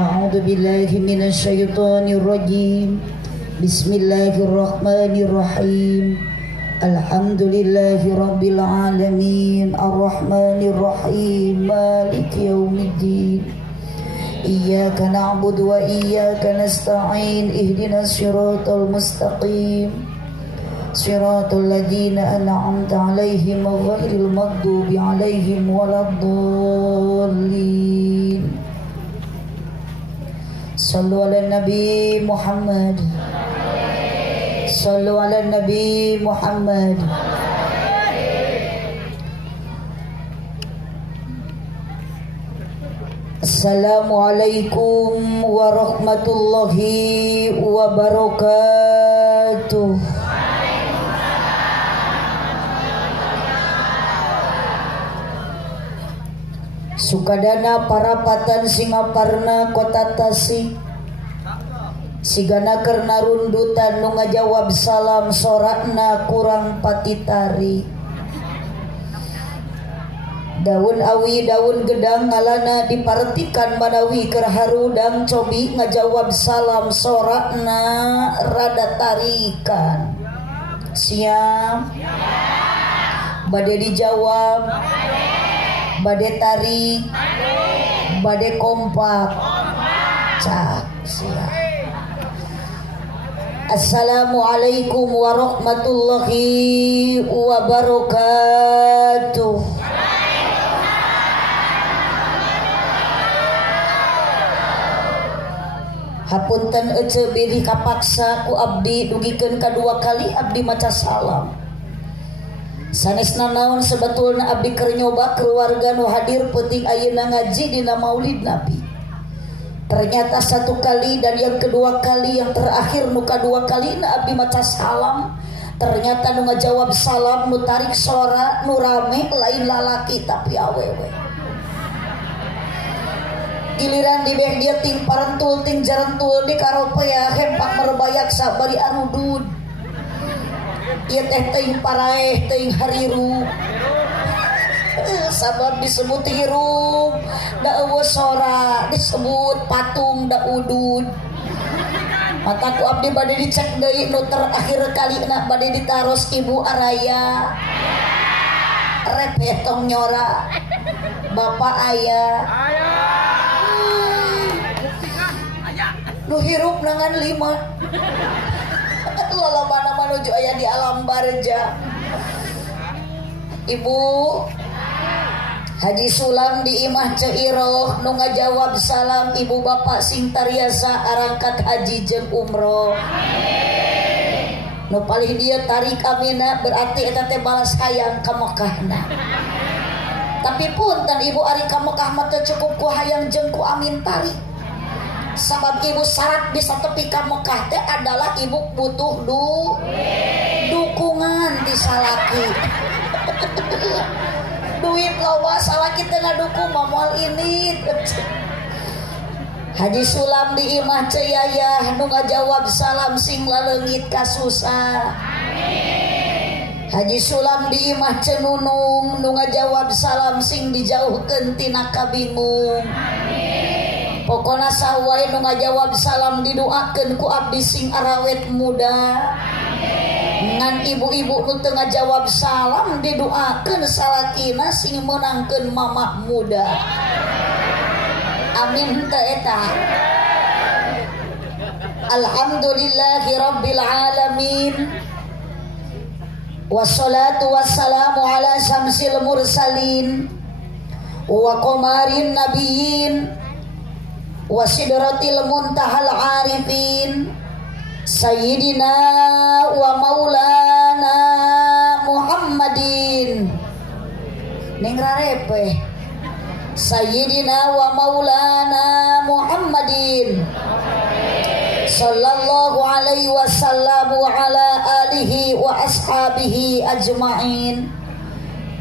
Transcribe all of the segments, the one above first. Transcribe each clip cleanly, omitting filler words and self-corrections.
أعوذ بالله من الشيطان الرجيم بسم الله الرحمن الرحيم الحمد لله رب العالمين الرحمن الرحيم مالك يوم الدين إياك نعبد وإياك نستعين اهدنا الصراط المستقيم صراط الذين أنعمت عليهم غير المغضوب عليهم ولا الضالين صلوا على النبي محمد صلوا على النبي محمد. Assalamualaikum warahmatullahi wabarakatuh. Sukadana parapatan Singaparna kota Tasik sigana kerna rundutan nu ngajawab salam sorakna kurang patitari daun awi daun gedang ngalana dipartikan manawi kerharudang cobi ngajawab salam sorakna rada tarikan siap bade dijawab bade tarik bade kompak cak siap. Assalamualaikum warahmatullahi wabarakatuh. Hapunten ece biri kapaksa ku abdi dugikeun kadua kali abdi maca salam. Sanesna naon sebetulna abdi keur nyoba keluarga nu hadir penting ayeuna ngaji dina Maulid Nabi. Ternyata satu kali dan yang kedua kali yang terakhir nu kadua kali na abdi maca salam ternyata nu ngajawab salam nu tarik sora nu rame lain lalaki tapi awewe. Giliran di beh dia ting parentul ting jarentul di karope ya hempak merbayak sabari arudud. Ieu teh teuing paraeh teuing hariru. Sabab disebut hirup da eueuh sora disebut patung da udud mataku abdi bade dicek deui nu terakhir kali na bade ditaros ibu araya repeh tong nyora bapak aya nu hirup nangan 5 lalabana manuju aya di alam barja. Ibu Haji Sulam di Imah Ceiroh nu ngajawab salam ibu bapak sing tariasa arangkat haji jeung umroh. Nu palih dia tarik amina berarti eta teh balas hayang ka Mekahna. Tapi punten ibu ari ka Mekah mah teu cukup ku hayang jeung ku amin tarik. Sabab ibu syarat bisa tepi ka Mekah teh adalah ibu butuh dukungan di salaki. Duit lawas salah kita ngadukung momal ini. Haji Sulam di Imah Ceyayah nu ngajawab salam sing laleungit kasusah. Haji Sulam di Imah Cenunung nu ngajawab salam sing dijauhkeun tina kabingung. Pokona sawae nu ngajawab salam didoakeun ku abdi sing arawet muda. Ngan ibu-ibu nu teu ngajawab salam didoakeun salakina sing meunangkeun mamah muda. Amin teu eta. Alhamdulillahi rabbil alamin. Wassalatu wassalamu ala syamsil mursalin wa qamarin nabiyyin wa sidratil muntahal arifin. Sayyidina wa maulana Muhammadin ning rarepe Sayyidina wa maulana Muhammadin sallallahu alaihi wasallam wa ala alihi wa ashabihi ajma'in.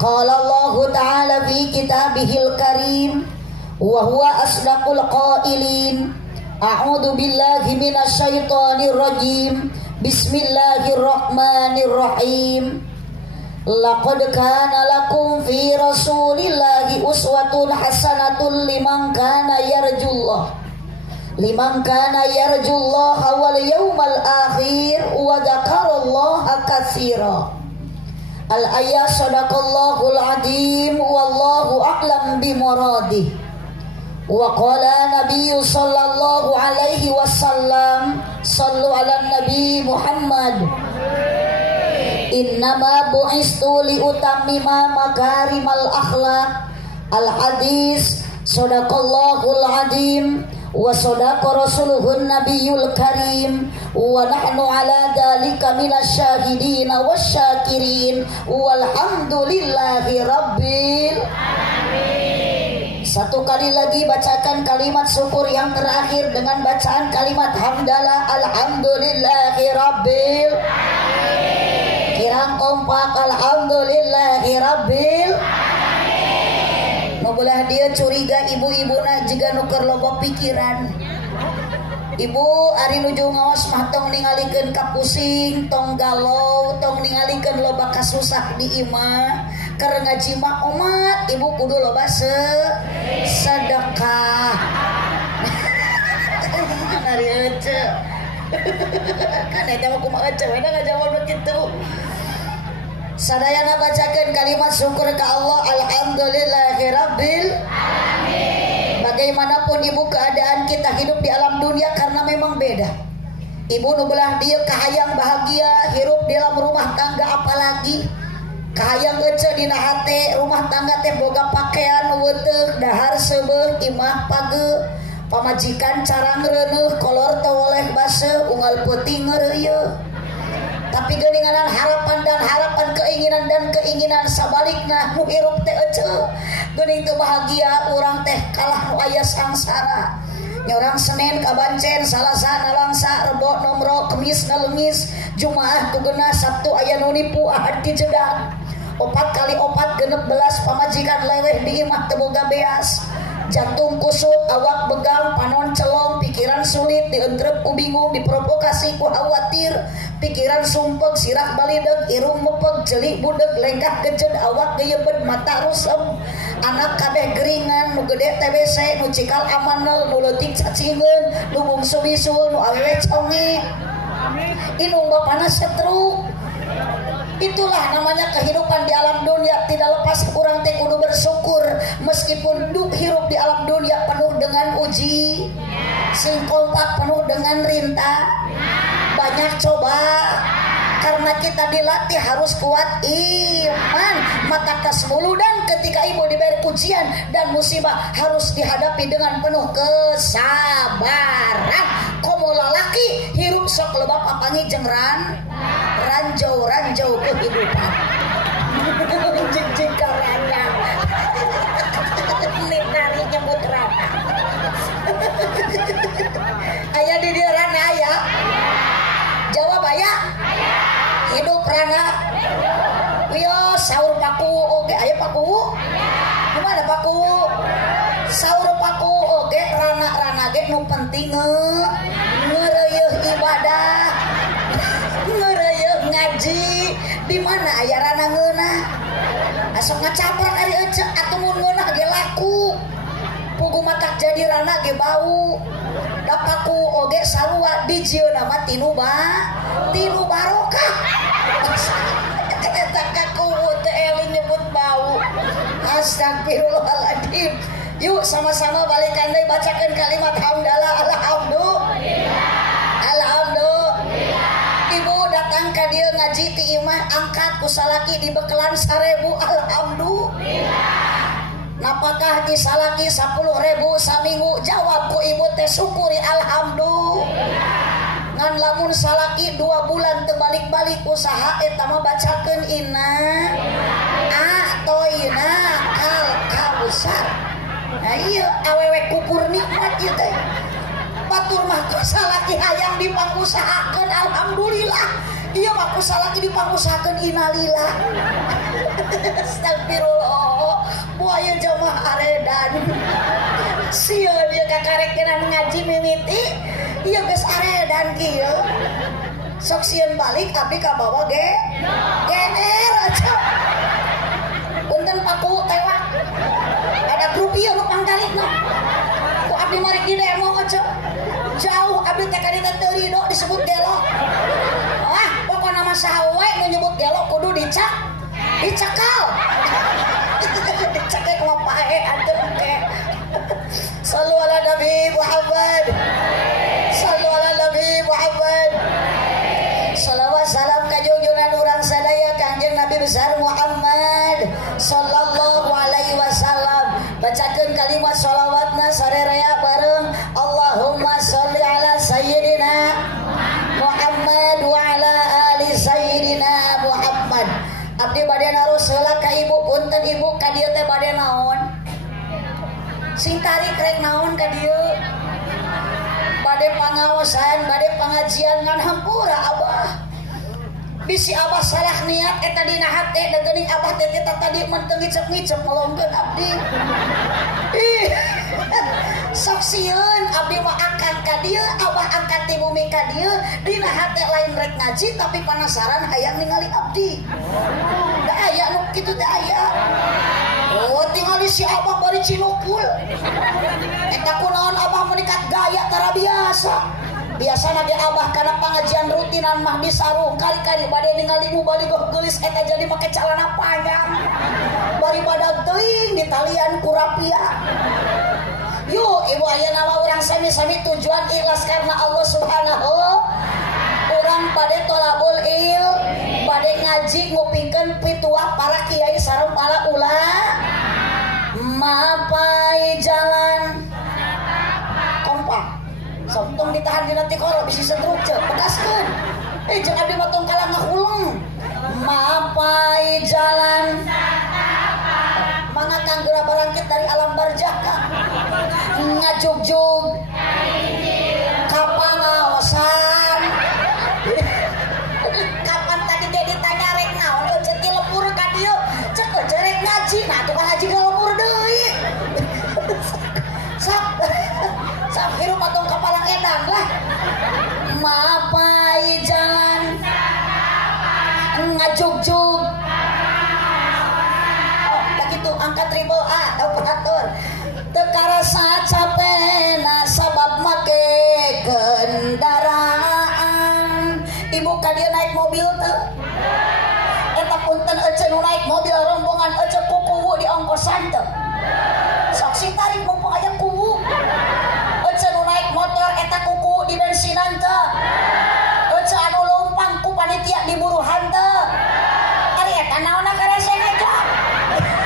Qala Allah ta'ala fi kitabihil karim wa huwa asdaqul qailin. A'udzu billahi minasyaitonir rajim. Bismillahirrahmanirrahim. Laqad kana lakum fi Rasulillahi uswatun hasanatun liman kana yarjullah liman kana yarjullaha wal yawmal akhir wa dzakarallaha katsira. Al ayat sadaqallahul adim wallahu a'lam bimuradih. Wa qala nabiyyu sallallahu alaihi wasallam sallu ala nabi Muhammad innama bu'istu li utammima makarimal akhlaq. Al hadis sadaqallahul adim wa sadaqa rasuluhun nabiyul karim wa nahnu ala dzalika minasyahidin wasyakirin walhamdulillahi rabbil alamin. Satu kali lagi bacakan kalimat syukur yang terakhir dengan bacaan kalimat hamdalah alhamdulillahi rabbil alamin. Kirang kompak alhamdulillahi rabbil belah dia curiga ibu-ibu na juga nuker loba pikiran. Ibu ari nuju ngaos mah tong ningalikeun kapusing, tong galau, tong ningalikeun loba kasusah di imah. Keur ngaji mah umat, ibu kudu loba sedekah. Ari ece. Kan eta mah kumaha cewek ngajawab begitu. Sadayana bacakan kalimat syukur ke Allah alhamdulillahirabbil alamin. Bagaimanapun ibu keadaan kita hidup di alam dunia karena memang beda. Ibu nu belah dia kahayang bahagia hirup di dalam rumah tangga, apalagi kahayang ece dina hate rumah tangga teh boga pakaian weuteuk dahar seubeuh imah page pamajikan cara ngeureuneuh kolor teu oleh base unggal peuting ngeureuyeuh. Tapi geuninganan harapan dan harapan keinginan dan keinginan sabalikna nu hirup teh ece geuning teu bahagia urang teh kalah nu aya sangsara. Nyorang Senin kabancen Salasa nalangsa Rebo nomro Kemis naleungis Jumaah tugena Sabtu aya nu nipu Ahad dijedag 4 kali 4 16 pamajikan leweh di imah teu boga beas. Jantung kusut, awak begang, panon celong, pikiran sulit, dientrep ku bingung, diprovokasi ku khawatir, pikiran sumpek, sirah balideg, irung mepeg, jelik budeg, lengkah gejed, awak geyebed, mata rusem, anak kabeh geringan, nu gede TBC, nu cikal amanel, nu leutik cacingeun, nu bungsu bisul, nu awewe conge, inung bapana setruk. Itulah namanya kehidupan di alam dunia. Tidak lepas kurang teh kudu bersyukur meskipun hirup di alam dunia penuh dengan uji, sing kompak penuh dengan rintah, banyak coba. Karena kita dilatih harus kuat iman, mata kasmulu, dan ketika ibu diberi ujian dan musibah harus dihadapi dengan penuh kesabaran. Komo lalaki hirup sok lebab papangi jengran ranjau kehidupan. Jika rana ini nari nyebut rana. Ayah di dia rana ayah. Jawab ayah. Hidup rana. Yo saur paku oge aya paku. Gimana paku? Saur paku oge rana ge nu penting ngeureuyeuh ibadah. Ngeureuyeuh ngaji. Di mana aya rana ngeunah? Asok ngacaprak ari ece atuh mun ngeunah ge laku. Pugu matak jadi rana ge bau. Da paku oge sarua dijieuna mah tinu barokah. Eta kakuwu teh eli nyebut bau. Astagfirullahaladzim. Yuk sama-sama balikan deui bacakeun kalimat hamdalah alhamdulillah. Ibu datang ka dieu ngaji ti imah angkat ku salaki dibekelan 1.000 alhamdulillah. Napakah di salaki 10.000 saminggu? Jawab ku ibu teh syukuri alhamdulillah. Ngan lamun salaki 2 bulan teu balik-balik usaha eta mah bacakeun inna atoina kal kausar. Nah ieu awewe kukur nikmat ieu teh. Batur mah ku salaki hayang dipangusahakeun alhamdulillah. Ieu mah ku salaki dipangusahakeun innalillah. Astagfirullah. Buaya jamaah aredan. Sieun ieu kakarekenan ngaji mimiti. Ieu geus aredan kieu. Sok sieun balik abdi ka bawah ge. Gener aja. Punten paku tewak. Ada grup ieu nu pangkalikna. Ku abdi mari di demo aja. jauh abdi teh ka dieu teu ridho disebut gelo. Pokona mah saha wae nu nyebut gelo kudu dicakal. Dicakal ku pae anjeun ke. Sallu ala Nabi Muhammad. Sallu ala Nabi Muhammad. Salawat salam ka junjungan urang sadaya Kangjeng Nabi besar Muhammad sallallahu alaihi wasallam. Bacakeun kalimat shalawatna sarerea bareng. Allahumma sholli ala sayyidina Muhammad wa ala ali sayyidina Muhammad. Abdi bade naros heula ka ibu, punten ibu ka dieu teh bade naon? Sing tarik rek naon ka dieu? Bade pangaosan, bade pangajian ngan hampura abah. Bisi abah salah niat eta dina hate da geuning abah teh tadi menteng ngicep-ngicep melongkeun abdi. Sok sieun abdi mah angkat ka dieu, abah angkat ti bumi ka dieu, dina hate lain rek ngaji tapi penasaran hayang ningali abdi. Da aya nu kitu teh aya. Oh, tingali si abah bari cinukul. Eta kunaon abah menikat gaya tara biasa. Biasana ge abah kana pangajian rutinan mah disaruh kali-kali bade ningali mu bade geulis eta jadi make calana panjang. Bari badag teuing ditalian ku rapia. Yuk ibu ayeuna mah urang sami-sami tujuan ikhlas karena Allah Subhanahu. Urang bade tolabul bade ngaji ngupingkeun pituah para kiai sareng para ulama. Mapai jalan kompak. Sontong ditahan di nanti koro bisi sedruk cek pedaskeun. Jeung abdi mah tong kalah ngahuleng. Mapai jalan mangga kanggera barangkit dari alam barzakh. Ngajugjug kapangaosan. Kapan tadi dia ditanya rek naon euceut ti lepur ka dieu? Cek euceut rek ngaji. Nah tukang ngaji ka lepur deui. Sak hirup atong kapalang edan lah. Mapai jalan ngajugjug. Oh, begitu angkat triple A operator. Teu karasa capena sabab make kendaraan. Ibu ka dieu naik mobil teu? Eta punten euceut nu naik mobil rombongan euceut kukuwu di ongkosan teu? Sok si tarik mumpung aya kuwu. Naik motor eta kuku di bensinan teh. Ece anu leumpang ku panitia di buruhan teh. Ari eta naonna karesen aja.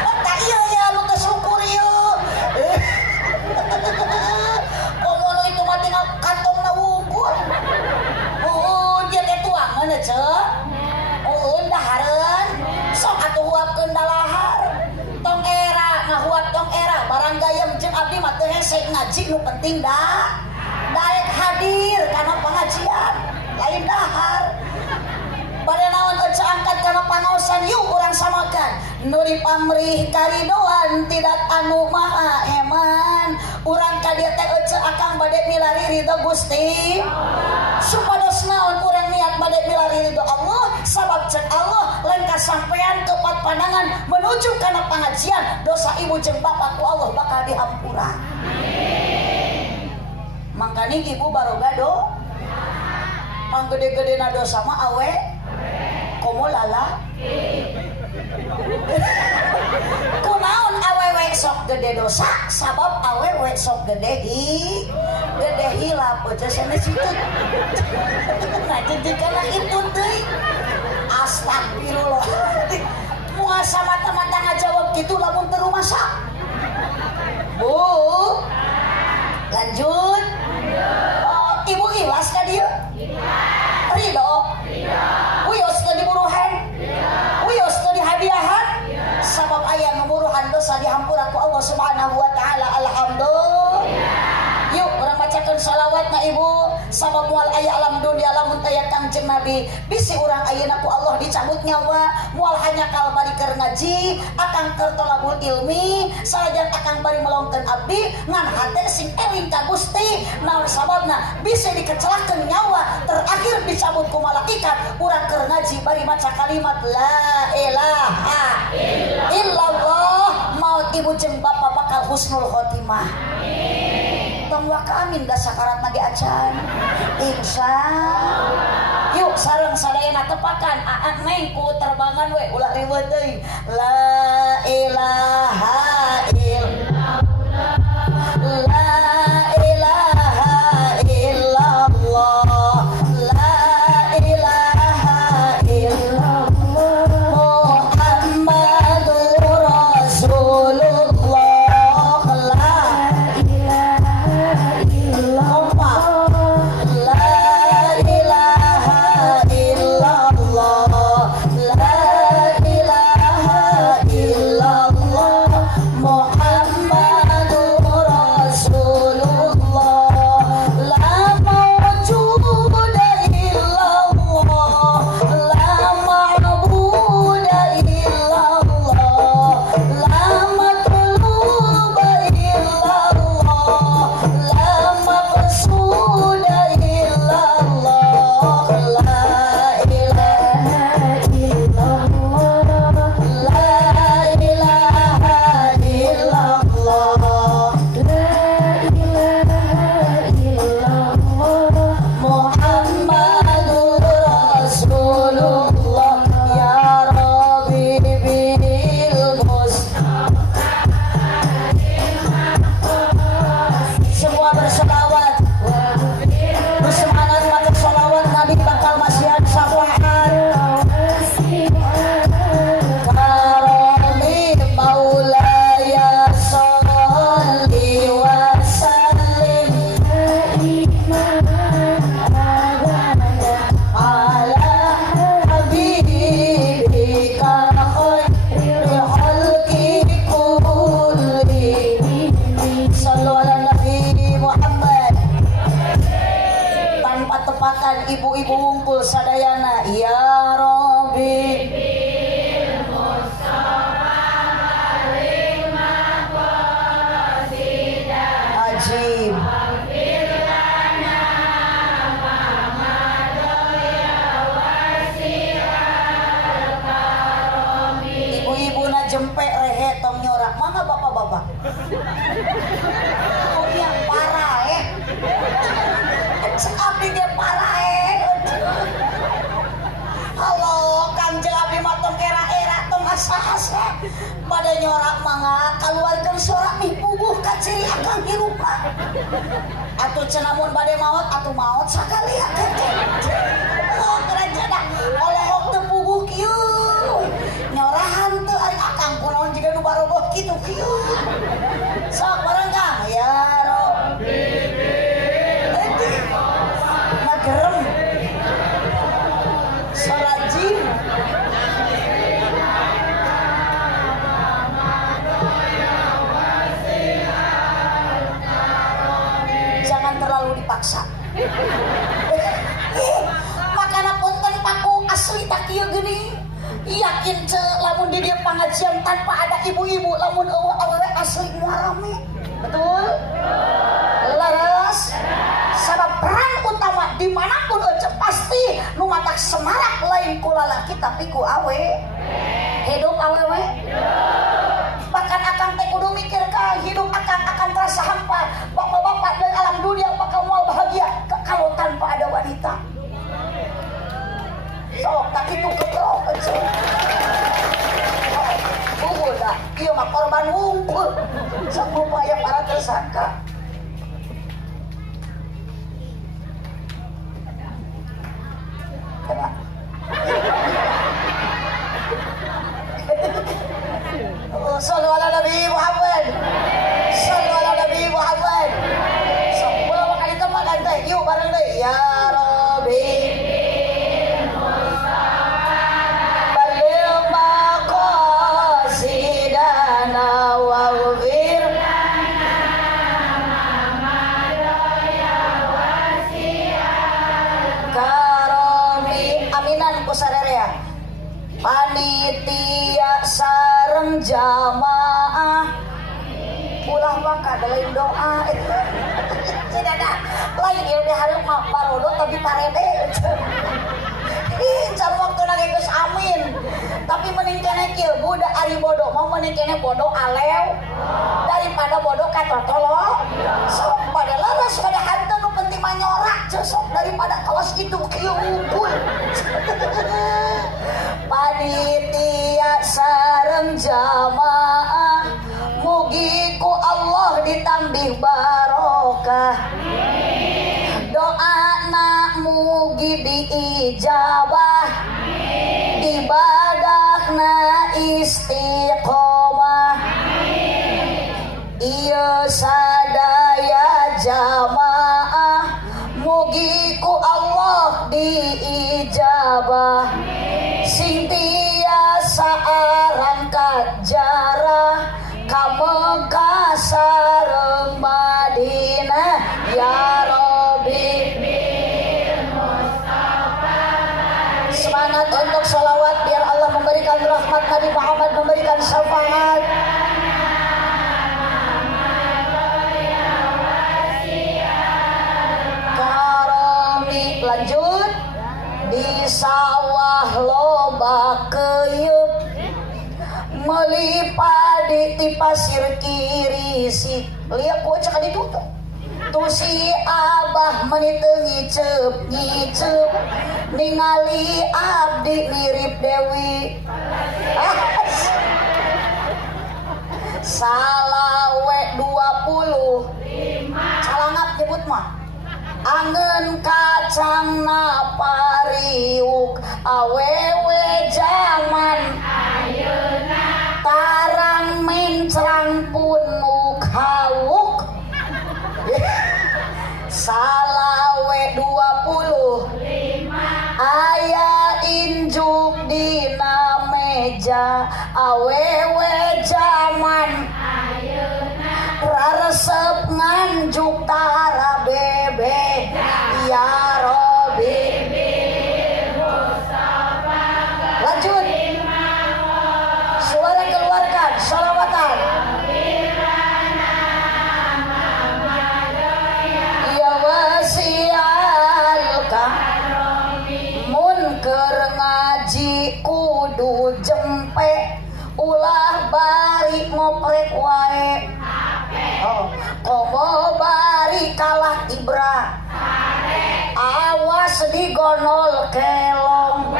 Tah ieu nya anu teu syukur ieu. Komono itu mah tinggal kantongna wungkul. Dia teh tuangan ece. Dahareun. Sok atuh huapkeun dalahar. Tong era ngahuap tong era barang gayem jeung abdi mah teu hese ngaji nu penting dah. Daek hadir kana pengajian lain dahar. Bade naon euceut angkat kana pangaosan yuk urang samakan. Nu dipamrih karidoan tidak anu maha eman. Urang ka dieu teh euceut akang bade milari ridho Gusti. Supados naon urang niat bade milari ridho Allah sabab cek Allah lain kasampean tepat pandangan menuju kana pangajian dosa ibu jeung bapak ku Allah bakal dihampura. Mangkani ibu barogado panggede-gedena dosa mah awe komo lala. Kunaon awewe sok gede dosa sabab awewe sok gede hilap aja sana situ. Nah jadi kalau itu teh astagfirullah. Mual mata-mata ngajawab gitu lamun teu rumasak. Bu lanjut. Ibu ikhlas ka dieu? Ridho. Wios teu diburuhan? Wios teu dihadiahan? Sabab aya nu buruhan dosa dihampura ku Allah Subhanahu wa taala. Alhamdulillah. Yuk urang bacakeun shalawatna ibu sabab moal aya alam dunia lamun taya Kangjeng Nabi bisi urang ayeuna ku Allah dicabut nyawa moal hanya kal bari keur ngaji akang keur tolabul ilmi salajan akang bari melongkeun abdi ngan hate sing eling ka Gusti naon sababna bisi dikecelakeun nyawa terakhir dicabut ku malaikat urang keur ngaji bari maca kalimat la ilaha illallah maut ibu jeung bapa bakal husnul khotimah. tong wakamin da sakarat nage acan. Insya yuk sareng sadayana tepakan aak neng ku terbangan we ulah ribet deui. La ilaha illallah. La ilaha illallah. La ilaha illallah. Muhammadur Rasulullah. La ilaha illallah. La ilaha illallah. La ilaha illallah. Muhammadur Rasulullah. La mawjuda illallah. La ma'buda illallah. La matluba illallah. La maqsuda illallah. La ilaha illallah. La ilaha illallah. La ilaha illallah. Muhammadur Rasulullah. Ya Rabbi bil semua berselawat bersemangat pada salawat Nabi bakal masihan syafaat karami maulaya sholli wa sallim ala habibika khairil khalqi kullihim. Sallu ala Nabi Muhammad. Tanpa tepakan ibu-ibu wungkul sadayana. Ya Rabbi ajib. Ibu-ibu na jempek rehe tong nyorak. Mana bapak-bapak? Oh iya parah Abdi dia parah halo Kanjeng Abdi matong era-era tong asa-asa pada nyorak mangga kaluarkan sorak mih puguh kaciri akang hirupna atuh cenamun bade maot atuh maot sakali akang oh kerajana oleh teu puguh kieu nyorahan teu ari akang kunaon jiga nu baroboh kitu kieu sok bareng Kang. Ya Rabbi gerem sarajin jangan terlalu dipaksa. Makana punten paku asli tak kieu geuning yakin ce lamun di dieu pangajian tanpa ada ibu-ibu lamun eueuh awewe asli muarami betul laras sabab peran utama dimanapun aja pasti nu matak semarak lain ku lalaki tapi ku awe hidup awewe bahkan akang teh kudu mikir ka hidup akan terasa hampa bapak-bapak dan alam dunia bakal moal bahagia kalau tanpa ada wanita sok tak itu keprok aja dah iya mah korban wungkul sok upaya para tersangka. Sallu ala Nabi Muhammad. Sallu ala Nabi Muhammad. Sepuluh kali teman teh, yuk bareng deh. Ya Rabbi balil maqasidana waghfir karami aminan ku sarerea panitia sareng jamaah ulah maka dalam doa tidak ada lain ya udah harus mah barodo tapi parede can waktu nage geus amin tapi mending kene kieu budak ari bodoh mau mending kene bodoh alew daripada bodoh katotolo sok padahal sekali hantu nu penting mah nyorak cesok daripada kawas itu kieu unggul. Panitia sareng jamaah mugi ku Allah ditambih barokah. Doana mugi diijabah. Ibadahna istiqomah. Ieu sadaya jamaah mugi ku Allah diijabah. Sing tiasa arangkat jarah ka Mekah sareng Madinah ya Rabbi. Semangat untuk salawat biar Allah memberikan rahmat, Nabi Muhammad memberikan syafaat. Karami lanjut di sawah loba keyup meuli padi ti pasir kiri si lihat kocak ditutup tuh si abah meniteu ngiceup ningali abdi mirip Dewi salawe 20 calangap nyebut mah angen kacang na pariuk awewe zaman ayeuna tarang mencrang punuk hawuk salawe 20 aya injuk dina meja awewe zaman ayeuna raresep nganjuk tara bebe ya Robi. Lanjut suara keluarkan salawatan ya wasialka mun keur ngaji kudu jempe ulah bari ngoprek wae komo bari kalah ibra awas digonol kelong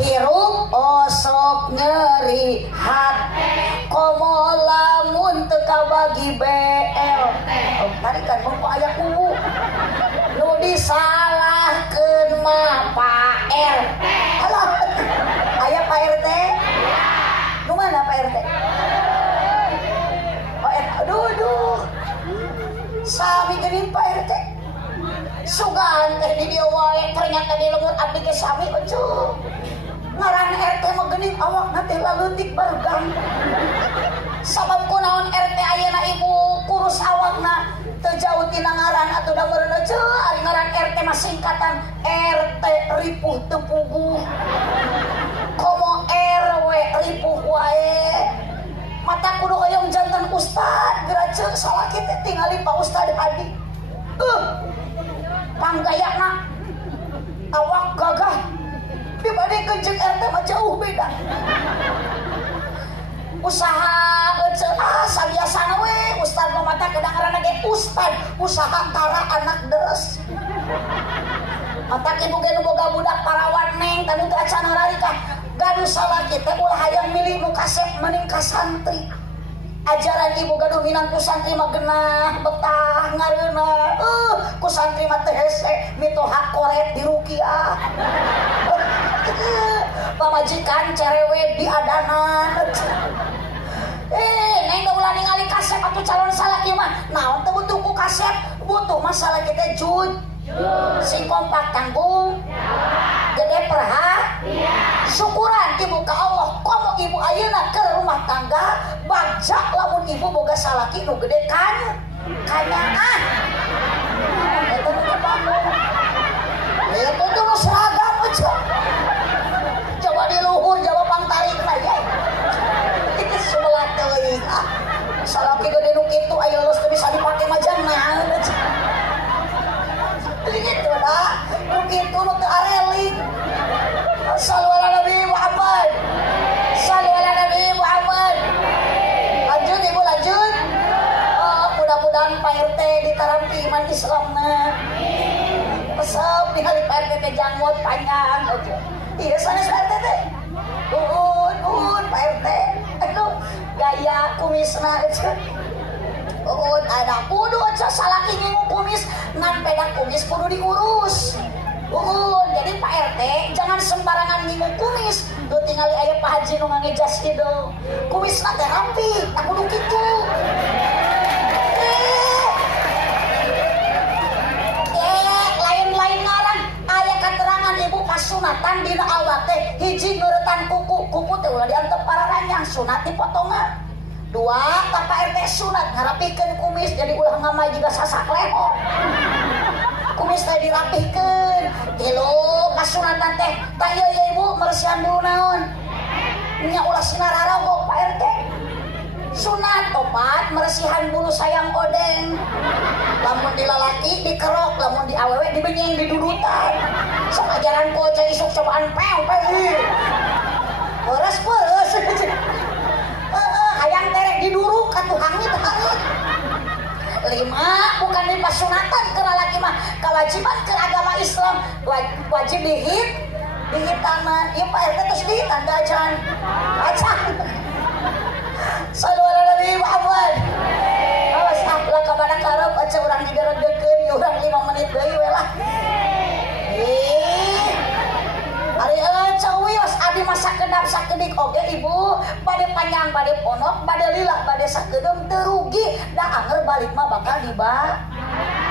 hirup osok nyeri hati komo lamun teka bagi BL tadi kan bapak aya kubu nu disalahkeun mah Pak RT halo aya Pak RT nu mana Pak RT aduh sami geuning Pak RT sugan teh di dieu wae ternyata di lemur abdi ge sami eueuh ngaran RT mah geuning awakna teh laleutik bargang sabab kunaon RT ayeuna ibu kurus awakna teu jauh tina ngaran atuh da meureun eueuh ari ngaran RT mah singkatan RT ripuh teu puguh komo RW ripuh wae mata kudu hoyong jantan ustad geraceuk salaki teh tingali Pak Ustad Hadi panggayana awak gagah dibandingkeun jeung RT mah jauh beda usaha eueuh sabiasana we ustad mah mata kedengaranna ge ustad usaha tara anak deres mata ibu ge nu boga budak parawan neng tanu teu acan hararika gaduh salaki teh ulah hayang milih nu kasep mending ka santri ajaran ibu gaduh minang ku santri mah genah betah ngareuna ku santri mah teh hese mitoha koret di rukiah pamajikan cerewe di adanan neng da ulah ningali kasep atuh calon salaki mah naon teh butuh ku kasep butuh masalah kita jud sing kompak tanggung gede syukuran ibu ka Allah komo ibu ayeuna ke rumah tangga bajak lamun ibu boga salaki nu gede kan kanyaan eta nu dibangun itu tuh seragam aja coba di luhur Jawa pangtarik lah ya itu sebelah teuing salaki gede nu kitu aya lulus teu bisa dipake majan naon gitu dah nu kitu nu teu areling sallu ala Nabi Muhammad sallu ala Nabi Muhammad lanjut ibu lanjut mudah-mudahan Pak ditarampi iman Islamna. Pesep ningali Pak RT teh janggot panjang aja. Iya sanes Pak RT teh. Nuhun Pak RT. Aduh gaya kumisna aja. Ada kudu aja salaki ngingu kumis ngan pedak kumis kudu diurus. Jadi Pak RT jangan sembarangan ngingu kumis. Duh tinggali aya Pak Haji nu ngangejas kitu. Kumisna teh rapi, tak kudu kitu. Lain-lain ngaran aya katerangan ibu kasunatan dina Allah teh hiji ngeuretan kuku teh ulah diantep pararanyang sunat dipotongan. Dua, Pak RT sunat ngarapikeun kumis jadi ulah ngamai juga sasak leho. Kumis teh dirapihkeun. Tilu, kasunatan teh tah ieu ya ibu meresihan dulu naon? Nya ulah sinararago Pak RT. Sunat opat meresihan bulu sayang odeng. Lamun di lalaki dikerok, lamun di awewe dibenyeng didudutan. Sakajaran poe isuk cobaan pew. Beres. Hayang terek diduruk ka tuhangnya hangit. 5 bukan di pasunatan ke lalaki mah kewajiban ke agama Islam wajib dihitangan. Ieu Pak RT terus dihitan dajan. Acan. Sallallahu alaihi Muhammad. Awas lah kabana karep aca urang digeregekeun urang 5 menit deui we lah. Ari wios abi masa kedap sakedik oge ibu bade panjang bade ponok bade lila bade sakedeung teu rugi da anger balik mah bakal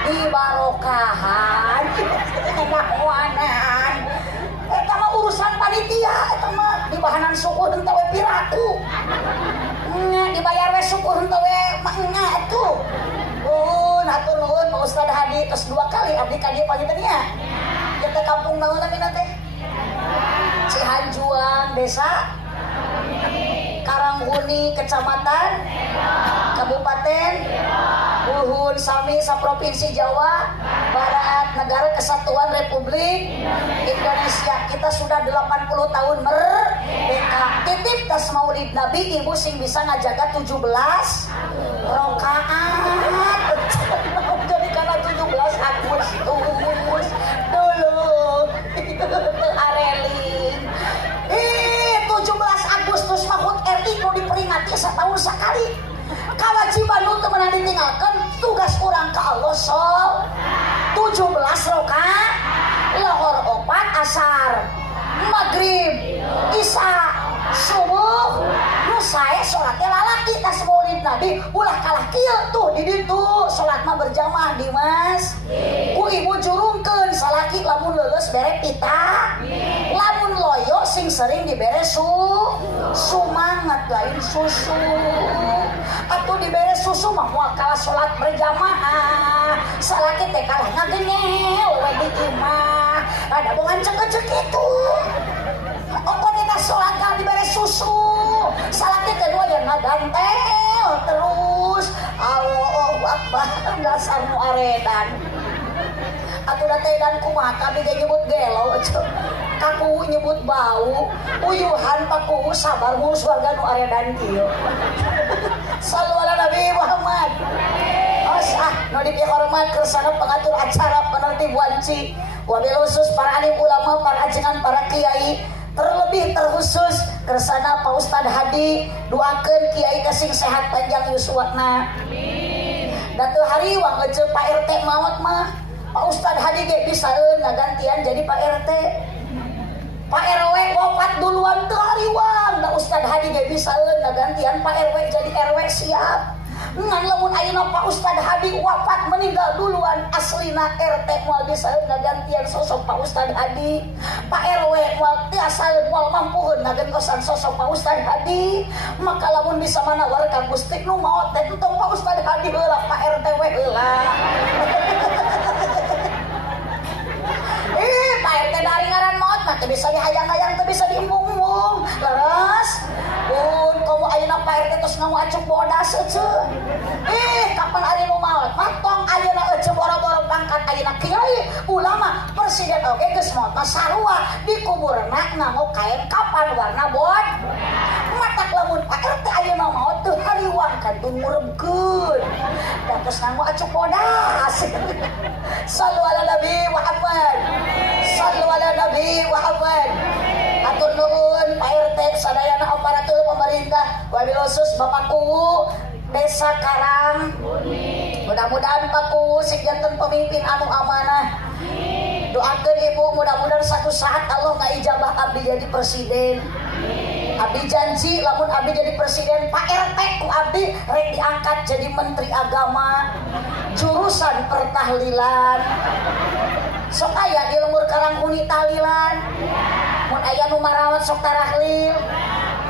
dibarokahan ngadahuanan eta mah urusan panitia eta mah dibahanan syukur henteu we piraku nya dibayar we syukur henteu we mangnya atuh hatur nuhun Pak Ustad Hadi tos 2 kali abdi ka dieu pangitnya kita kampung naon namina teh Cihanjuang desa Karanghuni kecamatan Kabupaten Uhun Sami saprovinsi Jawa Barat Negara Kesatuan Republik Indonesia. Kita sudah 80 tahun merdeka. Titip tas maulid Nabi ibu sing bisa ngajaga 17 rakaat. Jadi karena 17 Agustus dulu areling 17 Agustus mahut RI nu diperingati setahun sekali. Kewajiban nu teu meunang ditinggalkeun tugas urang ka Allah sol 17 rakaat lohor 4 asar maghrib isya subuh nu sae salatnya lalaki tas maulid Nabi ulah kalah kieu tuh di ditu salat mah berjamaah Dimas ku ibu jurungkeun salaki lamun leuleus bere pita lamun loyo sing sering dibere sumanget lain susu atuh dibere susu mah moal kalah salat berjamaah salaki teh kalah ngagenyel we di imah ada bongan cek-cek itu ongko kita salat ka dibere susu salaki teh dua yang ngagantel terus Allahu Akbar dasar nu aredan atuh da teh dan kumaha kabeh ge nyebut gelo kaku nyebut bau uyuhan paku sabar mu surga nu aredan kieu sallu ala Nabi Muhammad nu dihormat kersana pengatur acara penertib wanci wabil khusus para alim ulama para ajengan para kiai terlebih terkhusus kersana Pak Ustad Hadi doakeun kiai kasing sehat panjang yuswana amin datu hari wang ngeuceuk Pak RT maot mah Pak Ustad Hadi ge bisaeun ngagantian jadi Pak RT Pak RW wafat duluan teu hariwang da Ustad Hadi ge bisaeun ngagantian Pak RW jadi RW siap ngan lamun ayeuna Pak Ustad Hadi wafat meninggal duluan aslina RT moal bisaeun ngagantian sosok Pak Ustad Hadi Pak RW moal tiasa moal mampuheun ngagentosan sosok Pak Ustad Hadi maka lamun bisa manawarkan Gusti nu maot teh tong Pak Ustad Hadi heula Pak RT we heula Pak RT dari ngaran maot mah teu bisa dihayang-hayang teu bisa diimbung-imbung leres pun komo ayeuna Pak RT tos ngamu acuk bodas euceun kapan ari nu maot mah tong ayeuna euceun boro-boro pangkat ayeuna kiai ulama presiden oge geus maot mah sarua dikuburna nganggo kain kapan warna bod mata lamun Pak RT ayeuna maot teu hariwang kantun murebkeun da geus nganggo acuk bodas sallu ala nabi Muhammad sallu ala nabi Muhammad. Atur nuhun Pak RT sadayana aparatur pemerintah wabil khusus Bapak Kuwu Desa Karang. Mudah-mudahan Pak Kuwu sing janten pemimpin anu amanah. Doakeun Ibu mudah-mudahan satu saat Allah ngaijabah abdi jadi presiden. Abdi janji lamun abdi jadi presiden Pak RT ku abdi rek diangkat jadi menteri agama jurusan pertahlilan. Sok aya di lembur Karangkuni tahlilan. Mun aya nu marawat sok tarahlil.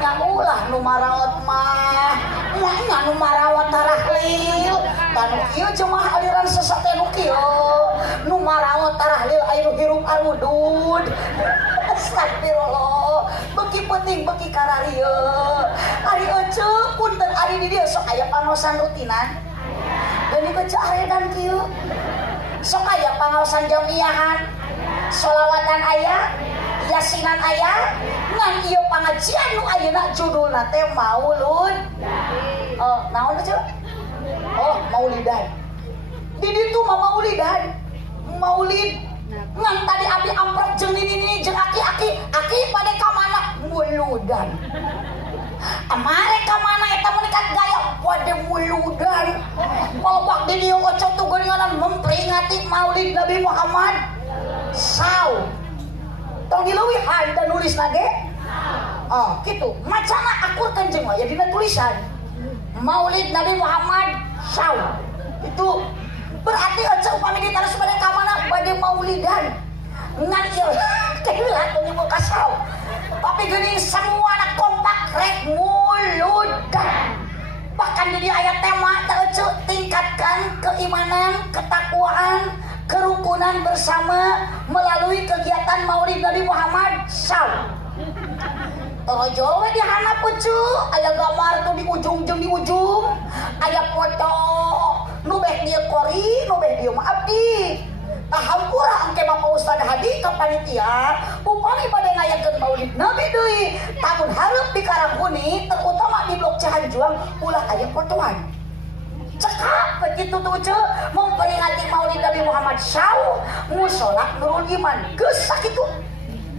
Nya ulah nu marawat mah. Nya nu marawat tarahlil. Tanu kieu jemaah aliran sesat teh nu kieu. Nu marawat tarahlil aya hirup arudud. Astagfirullah. Beki penting beki kararieu. Ari euceu punten ari di dieu sok aya pangaosan rutinan. Deui baca aredan kieu. Sok aya pangaosan jamiahan. Sholawatan aya, yasinan aya, ngan ieu pangajian nu ayeuna judulna teh Maulud. Oh, naon teh? Oh, Maulidan. Di ditu mah Maulidan. Maulid. Ngan tadi abdi amprek jeung ini jeung aki pada ka mana? Muludan. Amare ka mana eta meunikat gaya pada muludan. Palebak di dieu ocot tu geuninganan memperingati Maulid Nabi Muhammad. Saw. Tong dileuwihan dan nulis nage. Oh, kitu. Macana akurkeun jeung ya dina tulisan. Maulid Nabi Muhammad saw. Itu berarti aja upami ditaruh pada ka mana bade maulidan. Ngan ieu kehilangan tu nyebut ka saw. Tapi geuning samuana kompak rek muludan. Bahkan di ayat tema teu tingkatkan keimanan, ketakwaan, kerukunan bersama melalui kegiatan Maulid Nabi Muhammad SAW. Torojol we dihanap pucu, aya gambar tuh di ujung jeung di ujung, aya foto nu beh dieu kori, nu beh dieu mah abdi. Tahampura engke Bapak Ustad Hadi ka panitia, upami bade ngayakeun Maulid Nabi deui, tahun hareup di Karangkuni, terutama di Blok Cihanjuang ulah aya fotoan. Cekap begitu tuh ce memperingati Maulid Nabi Muhammad SAW musola Nurul Iman geus sakitu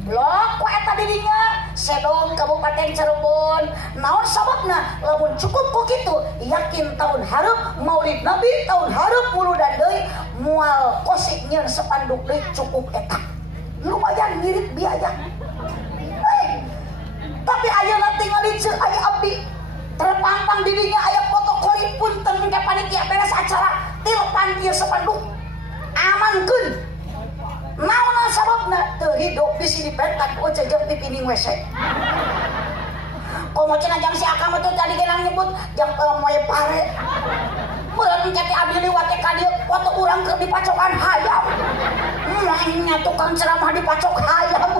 blok ku eta didinya Sedong Kabupaten Cirebon. Naon sababna lamun cukup ku kitu yakin tahun hareup Maulid Nabi tahun hareup muludan deui moal kosik nyeun sepanduk deui cukup eta lumayan ngirit biaya. Tapi ayeuna tingali ceuk aya abdi terpampang dirinya aya foto kori punten ke panitia beres acara tilpan ieu sepanduk amankeun. Naon sababna teu hidup bisi dipentak ku jeung pipining WC. Komo cenah jang si akam teh tadi genang nyebut jang moe pare. Meureun engke abdi liwat ka dieu foto urang keur dipacokan hayam. Nya tukang ceramah dipacok hayam.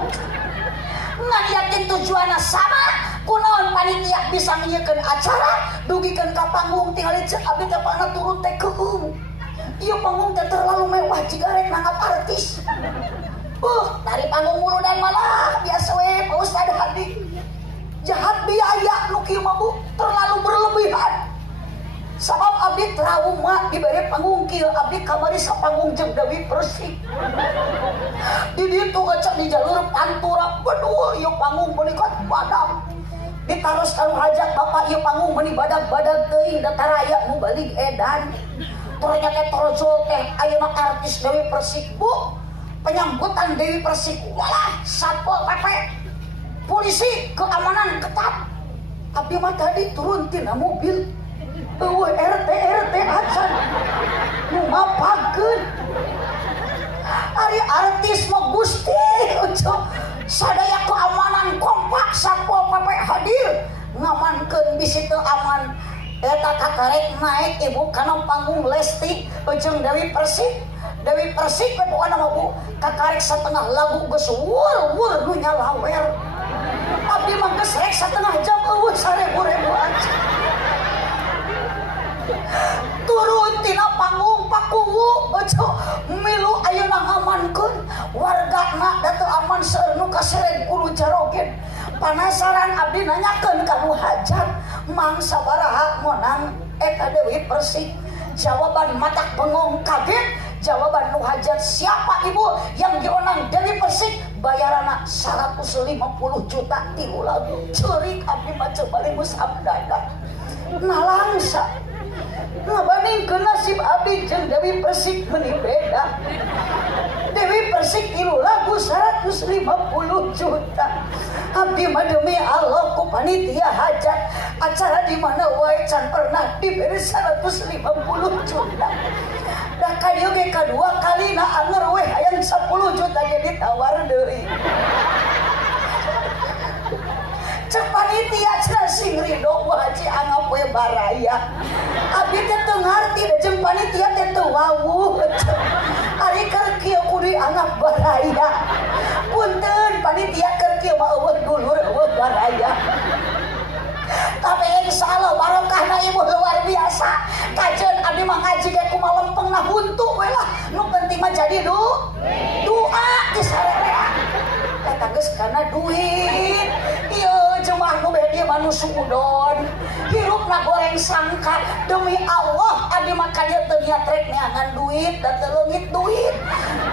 Ngan yakin tujuanna sama kunaon panitia bisa ngiekeun acara dugikeun ka panggung tinggal ceuk abdi teh pana turun teh keung. Ieu panggung teh terlalu mewah jika rek nanggap artis. Dari panggung muludan malah biasa we Pak Ustad Hadi. Jahat biaya nu kieu mah Bu terlalu berlebihan. Sabab abdi trauma dibere panggung kieu abdi kamari sapanggung jeung Dewi Persik. Di ditu ngecek di jalur pantura beduh ieu panggung meunikat badag. Ditaros kanu hajat Bapak ieu panggung meuni badag-badag teuing da taraya nu balik edan. Ternyata torojol teh ayeuna artis Dewi Persik Bu. Penyambutan Dewi Persik walah satpol PP polisi keamanan ketat. Abdi mah tadi turun tina mobil. Eueuh RT acan nu mapakeun. Ari artis mah Gusti ucap sadaya keamanan kompak satpol PP hadir ngamankeun bisi teu aman. Eta kakarek naik ibu kana panggung Lesti jeung Dewi Persik. Dewi Persik pokokna mah Bu kakarek satengah lagu geus wur nu nyalawer. Abdi mah geus rek satengah jam eueuh 1000 aja. Turun tina panggung Pak Kuwu ojo milu ayeuna ngamankeun wargana da teu aman seueur nu kaseren kudu jarogen. Panasaran abdi nanyakeun ka nu hajat mang sabaraha monang eta Dewi Persik. Jawaban matak bengong kaget. Jawaban nu hajat, siapa ibu yang dionang Dewi Persik? Bayaranna 150 juta ti lagu. Ceurik abdi mah coba sabdana. Nalangsa ngabandingkeun nasib abdi jeung Dewi Persik meuni beda. Dewi Persik tilu lagu 150 juta. Abdi mah demi Allah ku panitia hajat acara di mana wae can pernah diberi 150 juta. Da kadieu ge kadua kalina anger we hayang 10 juta jadi tawar deui. Cek panitia cenah sing ridho ku haji anggap we baraya. Abdi teh teu ngarti da jeung panitia teh teu wawuh. Ari keur kieu kudu anggap baraya. Punten panitia keur kieu mah eueuh dulur eueuh baraya. Tapi insyaallah barokahna ibu luar biasa. Kajeun abdi mah ngaji ge kumaha lempengna huntu we lah. Nu penting mah jadi doa di sarerea. Eta geus kana duit. Ieu jemaah nu bede mah nu sudon. Hirupna goreng sangka demi Allah abdi mah kadieu teu niat rek neangan duit da teu leungit duit.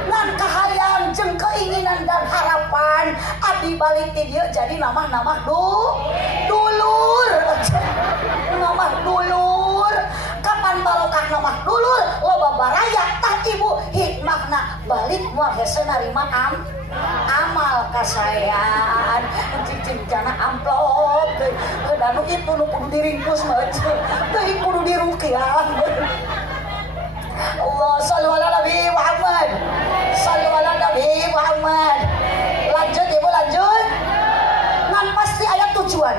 Ngan kahayang jeung keinginan dan harapan abdi balik ti dieu jadi namah-namah dulur. Namah dulur. Kapan barokah namah dulur loba baraya tah ibu hikmahna balik moal hese narima amal kasayan cicing jana amplop dan itu nu kudu diringkus mah teh kudu diruqyah. Allah sallu ala Nabi Muhammad. Sallu ala Nabi Muhammad. Lanjut ibu lanjut. Ngan pasti aya tujuan,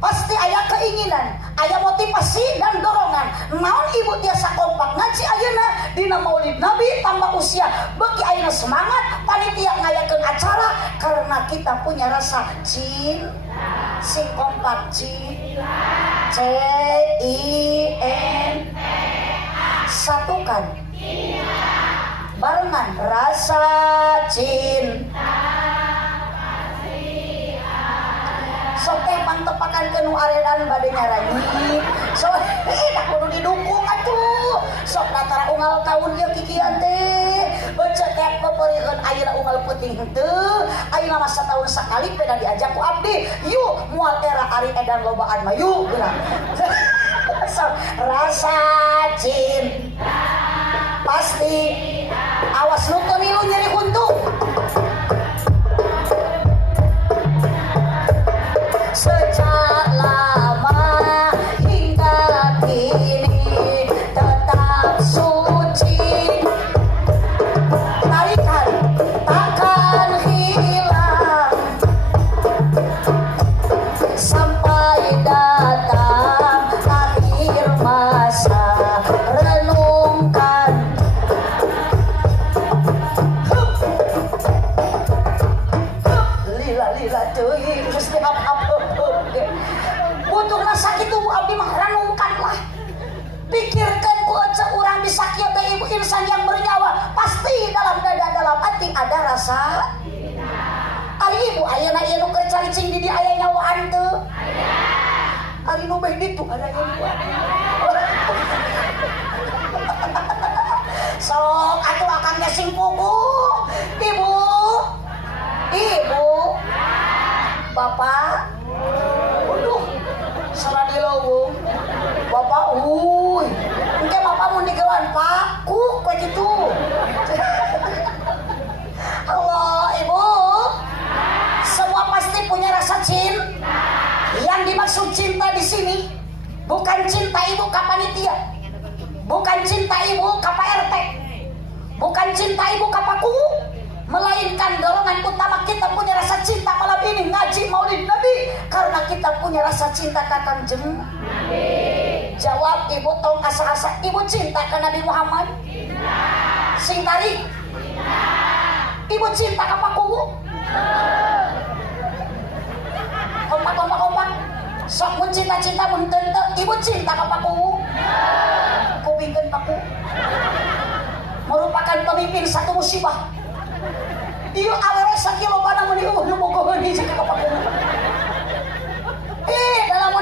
pasti aya keinginan, aya motivasi dan dorongan. Naon ibu tiasa kompak ngaji ayeuna dina Maulid Nabi tambah usia beuki ayeuna semangat panitia ngayakeun acara karena kita punya rasa cinta. Sing kompak cinta. Satukan barengan rasa cinta. Sok teh pangtepakan ke nu aredan bade nyaranyi. Sok tak kudu didukung atuh. Sok natara unggal tahun ieu kikian teh. Beunceuk teh peperieun ayeuna unggal peuting henteu. Ayeuna mah satahun sakali peda diajak ku abdi. Yuk moal era ari edan lobaan mah yuk geura. Sok rasa cinta pasti. Awas nu teu milu nyeri huntu. Sejak lama hingga kini tetap suci. Tarikan takkan hilang sampai datang akhir masa. Renungkan lila teuing geus diap-ap butuhna sakitu abdi mah renungkan lah. Pikirkan ku ece urang bisa kieu teh ibu insan yang bernyawa pasti dalam dada dalam hati ada rasa ari ibu ayeuna ieu nu keur caricing di dieu aya nyawaan teu aya ari nu bae ditu ada nyawaan sok atuh akang ge sing pugu ibu bapak salah di lowong bapak engke bapak mau digawan paku kayak gitu. Allah ibu semua pasti punya rasa cinta. Yang dimaksud cinta di sini bukan cinta ibu ka panitia, bukan cinta ibu ka PRT, bukan cinta ibu ka paku, melainkan dorongan utama kita punya rasa cinta malam ini ngaji Maulid Nabi karena kita punya rasa cinta ka Kanjeng Nabi. Jawab ibu tong asa-asa ibu cinta ka Nabi Muhammad? Cinta. Sing tarik? Cinta. Ibu cinta ka pakuwu? Kompak. Sok mun cinta-cinta mun teu ibu cinta ka pakuwu? Kupingkeun paku. Merupakan pemimpin satu musibah. Ieu awewe sakilobana mun ieu nu bogoheun hiji ka pakuwu.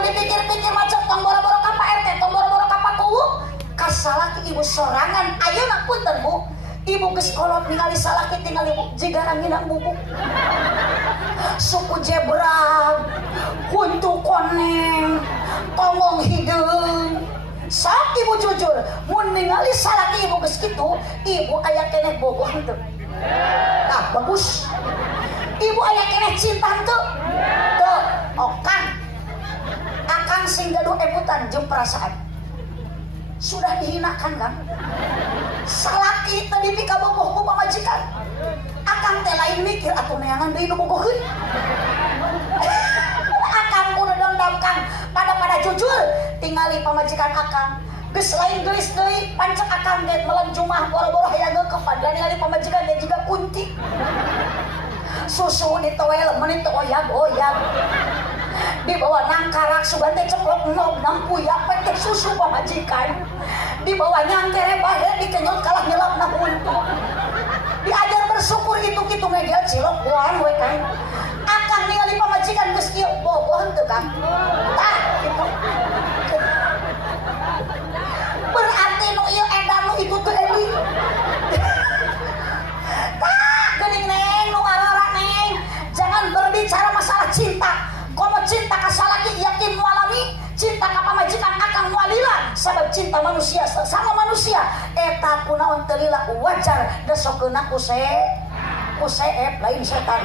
lamun dipikir-pikir macet tong boro-boro ka Pak RT tong boro-boro ka Pak Kuwu kasalaki ibu sorangan ayeuna punten Bu ibu geus kolot ningali salaki tinggal ibu jiga ranginang bubuk suku jebrang kuntu koneng tongong hideung sok ibu jujur mun ningali salaki ibu geus kitu ibu aya keneh bogoh henteu nah bagus ibu aya keneh cinta henteu teu okang akang sing gaduh emutan jeung perasaan sudah dihinakan kan salaki tadi pika bogoh ku pamajikan akang teh lain mikir atuh neangan deui nu bogoheun akang kudu dendam kang pada jujur tingali pamajikan akang geus lain geulis deui pancek akang ge melem jumah boro-boro hayang ngeukeuf padahal ningali pamajikan ge juga kunti susu ditoel menit oyag-oyag dibawa nangkarak sugan teh ceplok nog nampuyak petek susu pamajikan dibawa nyangkere bae dikenyot kalah nyelap na untuk diajar bersyukur itu-kitu ngegel cilok goan we kan akang ningali pamajikan geus kieu bogoh henteu kan tah kitu berarti nu ieu edan nu itu teh eling tah geuning neng nu ngarara neng jangan berbicara masalah cinta komo cinta ka salaki yakin mualami cinta ka pamajikan akang mualila sabab cinta manusia sama manusia eta kunaon teu lila wajar desokeuna ku seep lain setan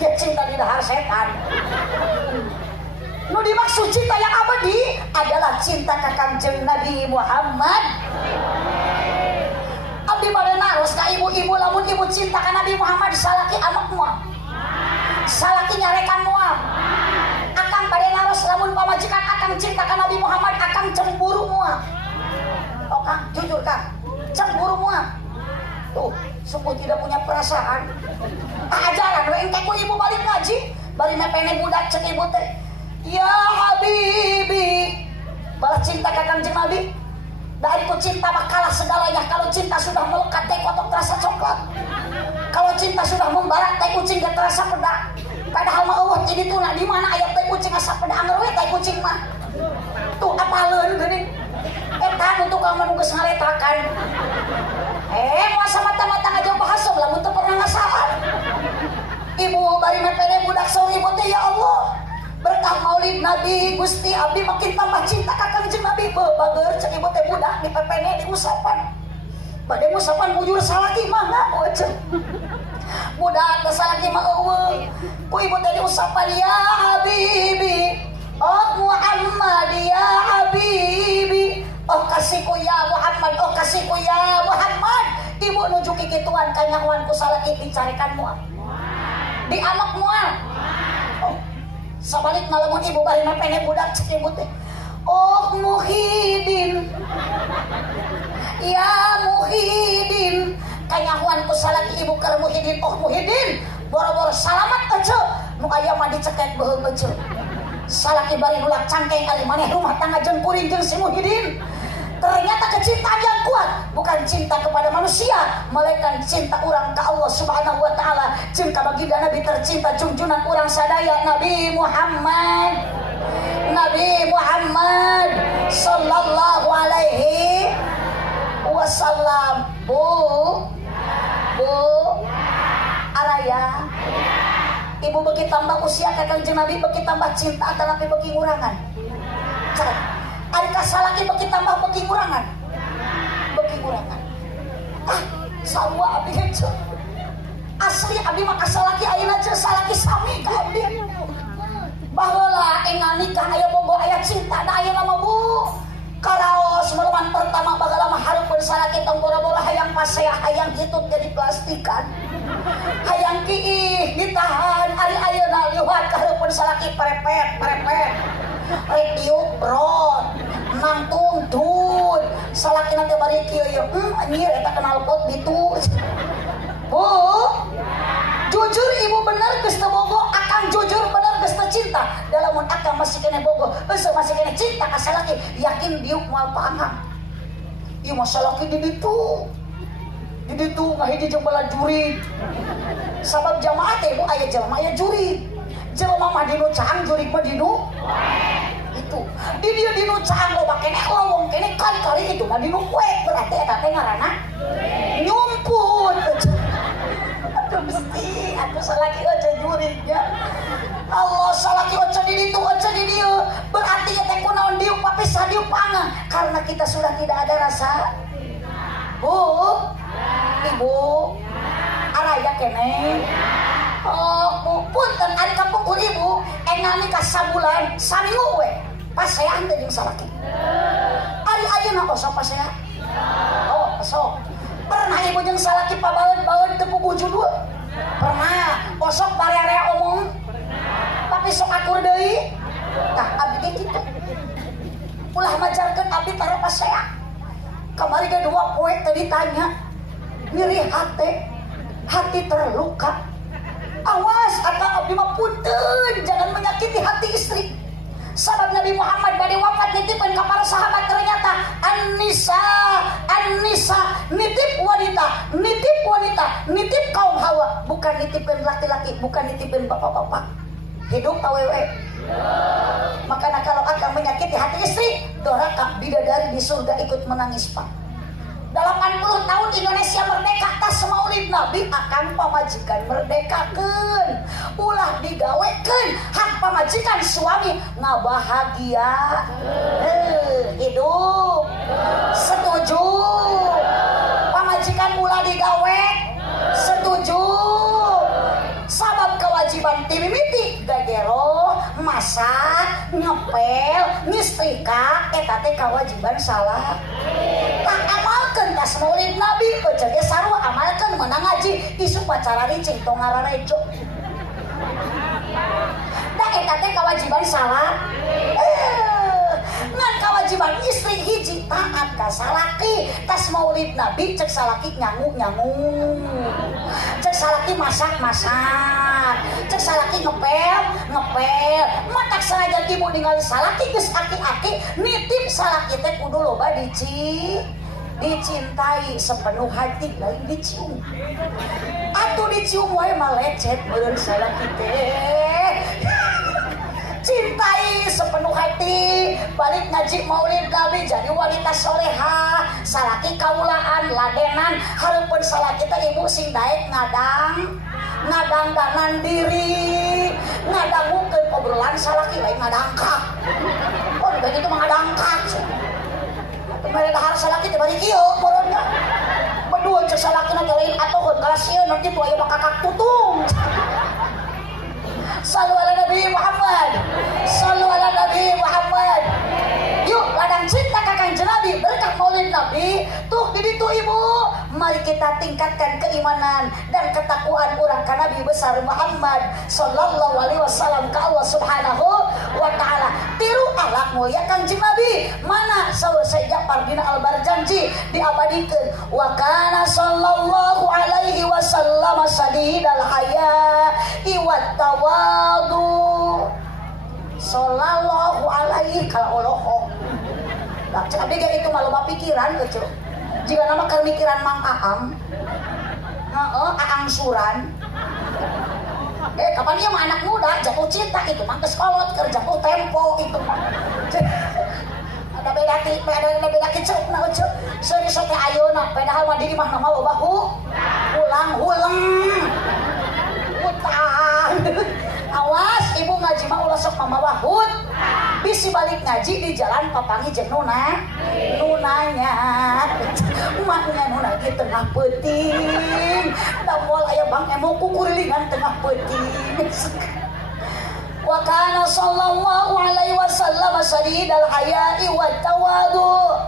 ya cinta di dahar setan nu dimaksud cinta yang abadi adalah cinta ka Kangjeng Nabi Muhammad abdi bade naros ka ibu-ibu lamun ibu cinta ka Nabi Muhammad salaki anak moal salaki nyarekan moal akang bade naros lamun pamajikan akang cinta ka Nabi Muhammad akang cemburu moal oh kang jujur kang cemburu moal tuh suku tidak punya perasaan ajaran we engke ku ibu balik ngaji bari mepene budak cek ibu teh ya habibi balas cinta ka Kangjeng Nabi dari ku cinta mah kalah segalanya kalau cinta sudah melekat teh kotok terasa coklat kalau cinta sudah membarat teh kucing gak terasa pedak padahal mah eueuh di ditu di mana aya teh kucing asa pedak anger we teh kucing mah tuh apaleun geuning eta nu tukang nu geus ngaretakan masa mata-mata ngajak bahasa lamun teu pernah ngasaan ibu bari mepene budak sawi ibu teh ya Allah berkah maulid Nabi Gusti abdi makin tambah cinta ka Kangjeng Nabi bager cek ibu teh budak dipepene diusapan bade usapan bujur salaki mah cenah budak teh salaki mah eueuh ku ibu teh diusapan ya habibi oh Muhammad ya habibi oh kasihku ya Muhammad oh kasihku ya Muhammad ibu nuju kikituan kanyawan ku salaki dicarekan moal di anak moal oh sabalik malamun ibu bari mepene budak cek ibu teh oh Muhyiddin ya Muhyiddin kanyawan ku salaki ibu keur Muhyiddin oh Muhyiddin boro-boro salamat aja nu aya mah dicekek beuheung aja salaki bari nulak cangkeng kali maneh rumah tangga jeung kuring jeung si Muhyiddin ternyata kecintaan yang kuat bukan cinta kepada manusia melainkan cinta orang ke Allah Subhanahu wa taala jeung ka baginda Nabi tercinta junjunan urang sadaya Nabi Muhammad sallallahu alaihi wasallam bu araya ibu beki tambah usia ka Kangjeng Nabi beki tambah cinta tapi beki ngurangan ari kasalaki beki tambah beki ngurangan sarua abdi hece asli abdi mah kasalaki ayeuna teh salaki sami ka abdi baheula engan nikah aya bogo aya cinta da ayeuna mah bu karaos meluman pertama bagala mah hareupeun salaki tong boro-boro hayang paseah hayang hitut jadi plastikan hayang kiih ditahan ari ayeuna liwat hareupeun salaki prepet rek diuk brot nangtung dun salaki nanti bari kieu ye anjir eta kenal pot ditu bu jujur ibu bener geus teu bogo akang jujur bener geus teu cinta dalamun akang masih kene bogo masih kene cinta ka salaki yakin diuk moal pa akang ieu mah salaki di ditu ngahiji jeung bala juri sabab jamaah teh bu aya jelema aya juri jelema mah dinu caang jurig mah dinu itu di dia dinu caang loba keneh lowong keneh kali-kali itu mah dinu kue berarti eta teh ngaranna nyumput. Aduh mesti atuh salaki aja juridnya. Allah salaki oce di ditu oce di dieu berarti ya teh kunaon diu papisah diu pangan karena kita sudah tidak ada rasa ibu araya kene punten ari kapungkur ibu engal nikah sabulan saminggu we pasean teh jeung salaki ari ayeuna osok pasean osok pernah ibu jeung salaki pabaeun teu puguh judul pernah osok bare-are omong tapi sok akur deui tah abdi kitu ulah majarkeun abdi tara pasean kamari ge 2 poe teh ditanya nyeri hati terluka awas kata abdi mah punten jangan menyakiti hati istri sabab Nabi Muhammad bade wafat nitipkeun ka para sahabat ternyata an-nisa nitip wanita nitip kaum hawa bukan nitipkeun laki-laki bukan nitipkeun bapak-bapak hidup awewe makanya kalau akan menyakiti hati istri doraka bidadari di surga ikut menangis pak 80 tahun Indonesia merdeka tas maulid Nabi akan pamajikan merdekakeun ulah digawekeun hak pamajikan suami ngabahagia hidup setuju pamajikan ulah digawe setuju sabab kewajiban timimiti gagero masak ngepel ngistrika eta teh kewajiban salah tak amalkeun tas maulid Nabi ojege sarua amalkeun meunang ngaji isu pacara ricing tong ngararejo da eta teh kewajiban salah ngan kewajiban istri hiji taat ka salaki tas maulid Nabi cek salaki nyangu cek salaki masak cek salaki ngepel matak sanajan ibu ningali salaki geus aki-aki nitip salaki teh kudu loba dicintai sepenuh hati lain dicium atuh dicium wae mah lecet meureun salaki teh cintai sepenuh hati balik ngaji maulid Nabi jadi wanita soleha salaki kaulaan ladenan hareupeun salaki teh ibu sing daek ngadangdanan diri ngadangukeun obrolan salaki lain ngadangkak begitu mah ngadangkak kemarin dahar salaki teh bari kieu boronnya berdua cek salakina teh lain atoheun kalasieun nanti tu aya makakak tutung. Sallu ala Nabi Muhammad. Yuk ladang cinta kakang Nabi berkat maulid Nabi tuh di ditu ibu mari kita tingkatkan keimanan dan ketakwaan urang ka Nabi besar Muhammad sallallahu alaihi wasallam ka Allah subhanahu wa ta'ala tiru akhlak mulia kanjeng Nabi mana saur Syekh Ja'far bin Al-Barjanji diabadikeun wa kana sallallahu alaihi wasallam sadidal haya'i wat tawadu sallallahu alaihi kalau oloh lah cek abdi itu mah loba pikiran kecil jika nama kemikiran Mang Aang Aang Suran kapan dia mah anak muda jatuh cinta itu mah geus kolot keur jatuh tempo itu mah ada beda kecil na ucap serius teh ayeuna padahal mah diri mah nama loba ulang utang awas ibu ngaji mah ulah sok mamawa hut bisi balik ngaji di jalan papangi jeung nunanya maknya nuna di tengah peuting da moal aya Bang Emo kukurilingan tengah peuting wa kana sallallahu alaihi wasallam sadidal haya'i wat tawadu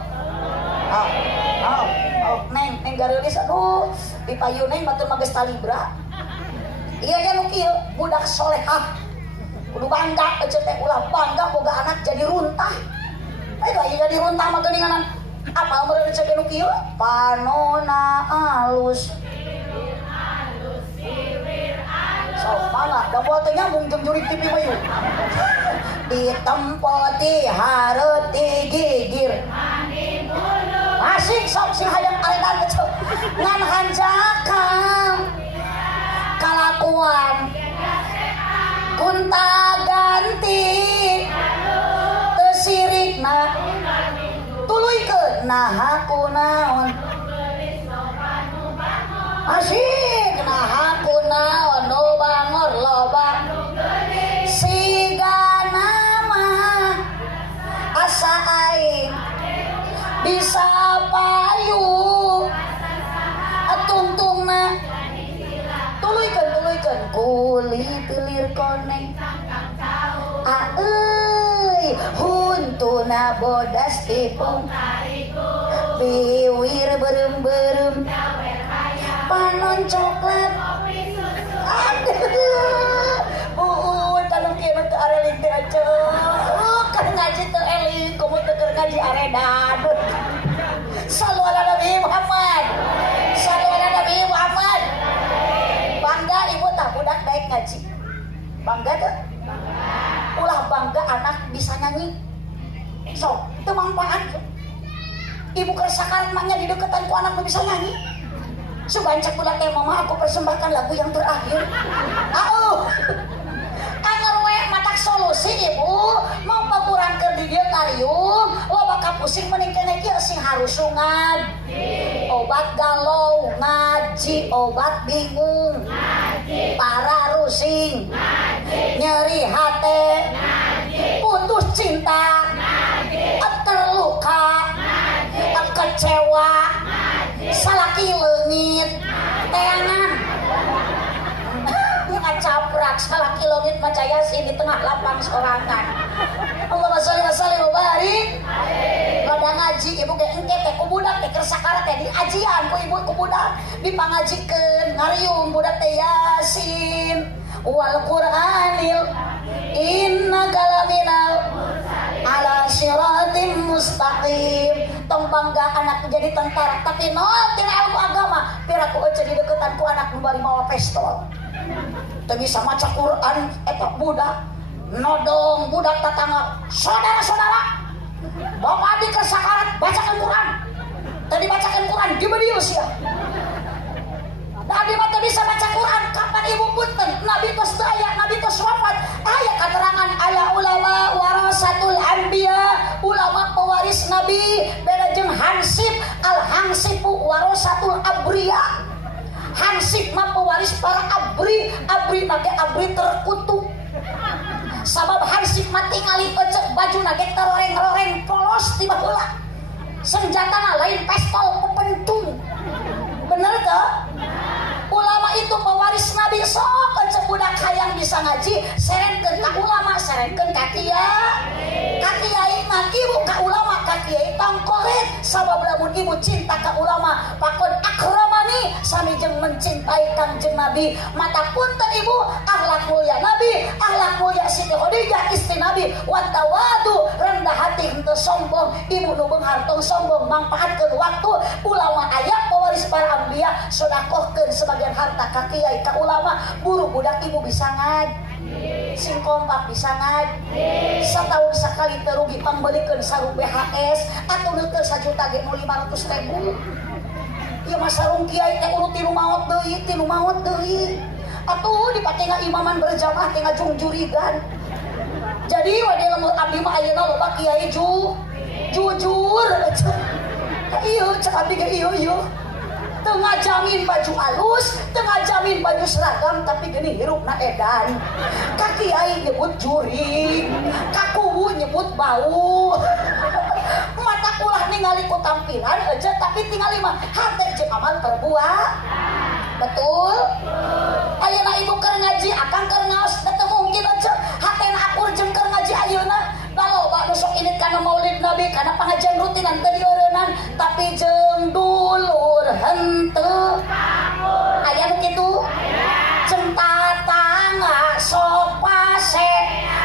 neng gareulis aduh dipayu neng batur mah geus talibra iya nya nu kieu budak solehah kudu bangga ece teh ulah bangga boga anak jadi runtah ayo jadi runtah mah geuninganan apa meureun ece nu kieu panona alus sok mangga da moal teh nyambung jeung jurig TV mah ieu ditempoti hareuti gigir asik sok sing hayang aledan ece ngan hanjakang kalakuan unta ganti tesirikna tuluykeun nah aku naon asik nah aku naon nu bangor loba sigana mah asa aing bisa payu tungtungna tuluykeun kulit tilir koneng aeuy huntuna bodas tipung biwir berem-berem panon coklat aduh kalau kieu teu areling teh aja kan ngaji teu eling kumu teu keur ngaji aredan sallu ala nabi Muhammad sallu ala nabi Muhammad bangga ibu tah budak daek ngaji bangga teu ulah bangga anak bisa nyanyi sok teu manfaat ibu keur sakarat maknya di deketan ku anak nu bisa nyanyi subancak budak teh mama aku persembahkan lagu yang terakhir anger we matak solusi ibu mau pamurangkeun di dieu kariung loba kapusing mending keneh kieu sing harusungan obat galau ngaji obat bingung ngaji para rusing ngaji nyeri hate ngaji putus cinta ngaji terluka ngaji kecewa ngaji salaki leungit teangan ngacaprak salaki leungit maca yasin di tengah lapang sorangan Allahumma sholli wa sallim wa barik pada ngaji ibu ge engke teh ku budak teh keur sakarat teh diajian ku ibu ku budak dipangajikeun ngariung budak teh yasin wal qur'anil innaka laminal ala siratim mustaqim tong bangga anak jadi tentara tapi nol tina ilmu agama piraku euceun di deketan ku anak nu bari mawa pistol teu bisa maca Quran eta budak nodong budak tatangga saudara-saudara bapak adik ke sakarat bacakan Quran tadi bacakan Quran gimana dia sia Nabi mah bisa baca Quran kapan ibu punten Nabi tos teu aya Nabi tos wafat aya katerangan ala ulama warasatul anbiya ulama pewaris Nabi beda jeung hansip al hansipu warasatul abriya hansip mah pewaris para abri nage abri terkutuk sabab hansip mah tingali ecek baju nage teroreng-roreng polos tiba heula senjatana lain pistol pepentung bener teu ulama itu pewaris Nabi sok ecek budak hayang bisa ngaji serenkeun ka ulama serenkeun ka kiai mah ibu ka ulama ka kiai tongkoret sabab lamun ibu cinta ka ulama pakon akramani sami jeung mencintai Kangjeng Nabi mata punten ibu akhlak mulia Nabi akhlak mulia Siti Khadijah istri Nabi wa tawadu rendah hati henteu sombong ibu nu beunghar tong sombong mangpaatkeun waktu ulama aya pewaris para anbiya sedekahkeun sebagian harta ka kiai ka ulama buru budak ibu bisa ngaji sing kompak bisa ngaji setahun sekali terugi pambelikeun sarung BHS atau neuteul 1 juta ge 500.000 ieu mah sarung kiai teh urut tilu maot deui atuh dipatenga imaman berjamaah teh ngajungjurigan jadi wadi lemur abdi mah ayeuna loba kiai jujur ieu cek abdi ge ieu tengah jamin baju alus, tengah jamin baju seragam, tapi gini hirupna edan. Kaki ai nyebut juri, kakubu nyebut bau. Mata kulah ningali ku tampilan aja, tapi tinggal mah hate jeung amal terbuat. Betul? Ayeuna ibu keur ngaji, akang keur ngaos, teu mungkin aja hatena akur jeung keur ngaji ayeuna. Loba nu sok init kana maulid Nabi, kana pangajian rutinan teu dieureunnan, tapi jeung dulur henteu. Aya nu kitu? Jeung tatangga sopase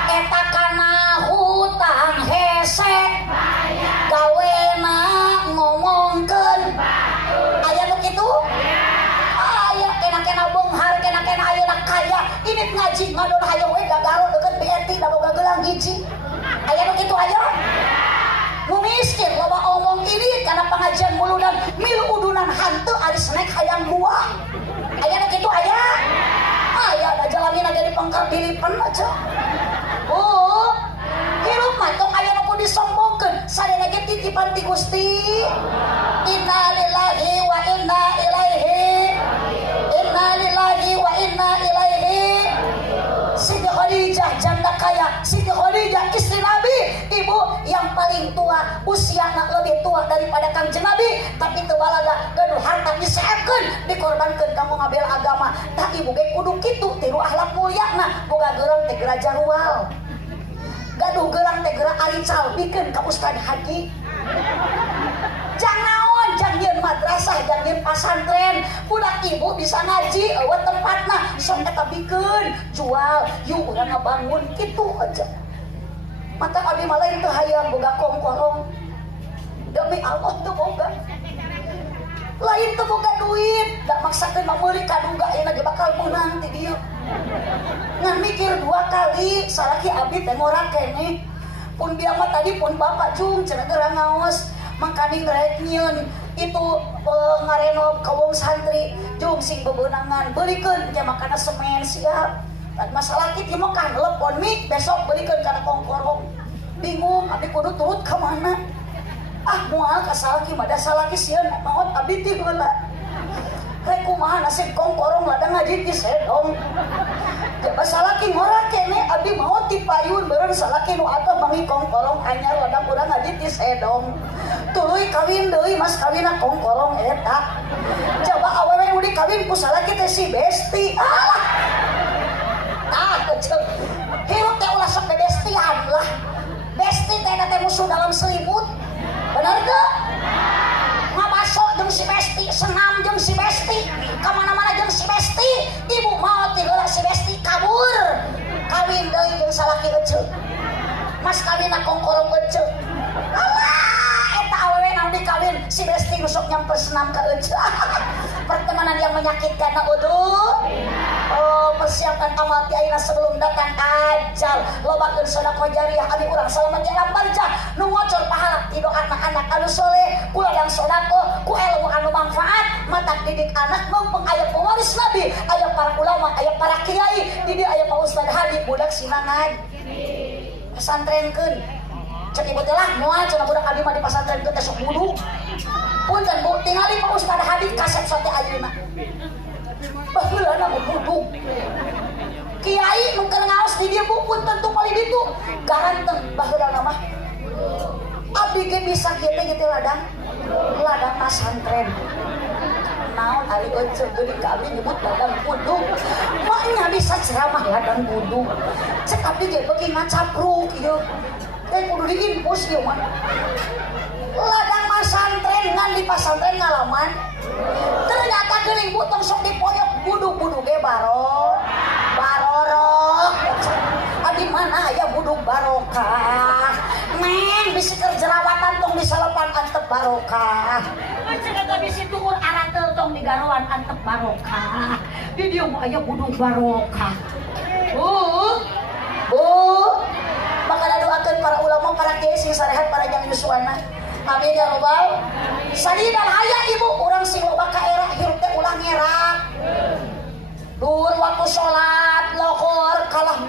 eta kana hutang hese. Gawena ngomongkeun. Aya nu kitu? Aya kena-kena beunghar, kena-kena ayeuna kaya. Init ngaji ngadon hayang we gagaro deukeut BRT da boga gelang hiji. Aya nu kitu aya? Nu miskin loba omong ini karena pengajian muludan milu udunan hantu ari snack hayang buah. Aya nu kitu aya? Aya da jalanina jadi pangkal dilipen aja. Oh, hirup mah tong aya nu disombongkeun, sadaya ge titipan ti Gusti. Inna lillahi wa inna ilaihi. Siti Khadijah janda kaya, Siti Khadijah istri Nabi, ibu yang paling tua, usiana lebih tua daripada Kangjeng Nabi, tapi teu balaga gaduh harta diseepkeun, dikorbankeun kanggo ngabela agama. Tah ibu ge kudu kitu tiru akhlak mulyana, boga geurang teh geura jarwal. Gaduh geurang teh geura arical bikeun ka Ustad Haji. Jang naon, jang nyeun madrasah, jang nyeun pasantren. Budak ibu bisa ngaji eueuh tempatna, sok eta bikeun, jual, yuk urang ngabangun kitu aja. Mata abdi mah lain teu hayang boga kongkorong. Demi Allah teu boga. Lain teu boga duit, da maksakeun meuli kaduga ayeuna ge bakal meunang ti dieu. Ngan mikir 2 kali, salaki abdi teh ngora keneh. Pun biang mah tadi pun bapak cung cenah geura ngaos. Mangkani ngerek nyieun itu ngarenov ka wong santri jeung sing bebeunangan beulikeun nya makana semen siap. Tad masalah kitu mah kan telepon mik besok beulikeun kana kongkorong. Bingung abdi kudu turut ka mana? Ah moal ka salaki mah da salaki sieun maot abdi ti heula. Rek kumaha nasib kongkorong ladang ngaji ti sedong. Coba salaki ngora kene abdi maot ti payun beureun salaki nu atuh bangi kongkorong anyar ladang urang ngaji ti sedong. Tuluy kawin deui mas kawina kongkorong eta. Coba awewe nu dikawin ku salaki teh si Besti. Alah. Kecil. Hirup teh ulah sok bestian lah. Besti teh teh musuh dalam selimut. Bener teu? Ngabaso jeung si Besti, senam jeung si Besti, kamana-mana jeung si Besti. Ibu mau ti heula si Besti kabur. Kawin deui jeung salaki eceuk. Mas kawina kongkorong eceuk. Alah, eta awewe naon dikawin si Besti nu sok nyamper senam ka eceuk. Pertemanan yang menyakitkan uduh. Oh, persiapkan amal ti ayeuna sebelum datang ajal. Lobakeun sedekah jariah abi urang salamet jalan barjah nu ngocor pahala ti doa anak-anak anu soleh, ku ladang sedekah, ku ilmu anu manfaat, matak didik anak mumpung aya pewaris Nabi, aya para ulama, aya para kiai, di dieu aya Pak Ustad Hadi budak sinangan. Pesantrenkeun. Cek ibu teh lah moal cenah budak abdi mah di pasantrenkeun teh sok wudu. Punten Bu, tingali Pak Ustad Hadi kaset sate ayeuna. Baheula na buduk. Kiai nu keur ngaos di dieu Bu punten tu kali ditu garanteng baheula na mah. Abdi ge bisa kieu teh ladang pasantren. Naon ari eceuk geuning ka abdi nyebut ladang buduk. Maknya bisa ceramah ladang buduk. Cek abdi ge beuki ngacapruk ieu. Teh kudu diinfus ieu mah. Ladang pasantren ngan di pasantren ngalaman. Ternyata geuning butong sok dipoyok buduk-buduk ge barorok. Abdi mana aya buduk barokah. Neng bisi keur jerawatan tong disalepan antep barokah. Macam kata bisi tukur aratel tong digaroan antep barokah. Di dieu mah aya buduk barokah. Bakal doakeun para ulama, para kiai sing sarehat, para jang yuswana. Amin ya robbal. Sadidan aya ibu urang sing loba ka era hirup teh ulah ngerak. Dur waktu salat lohor kalah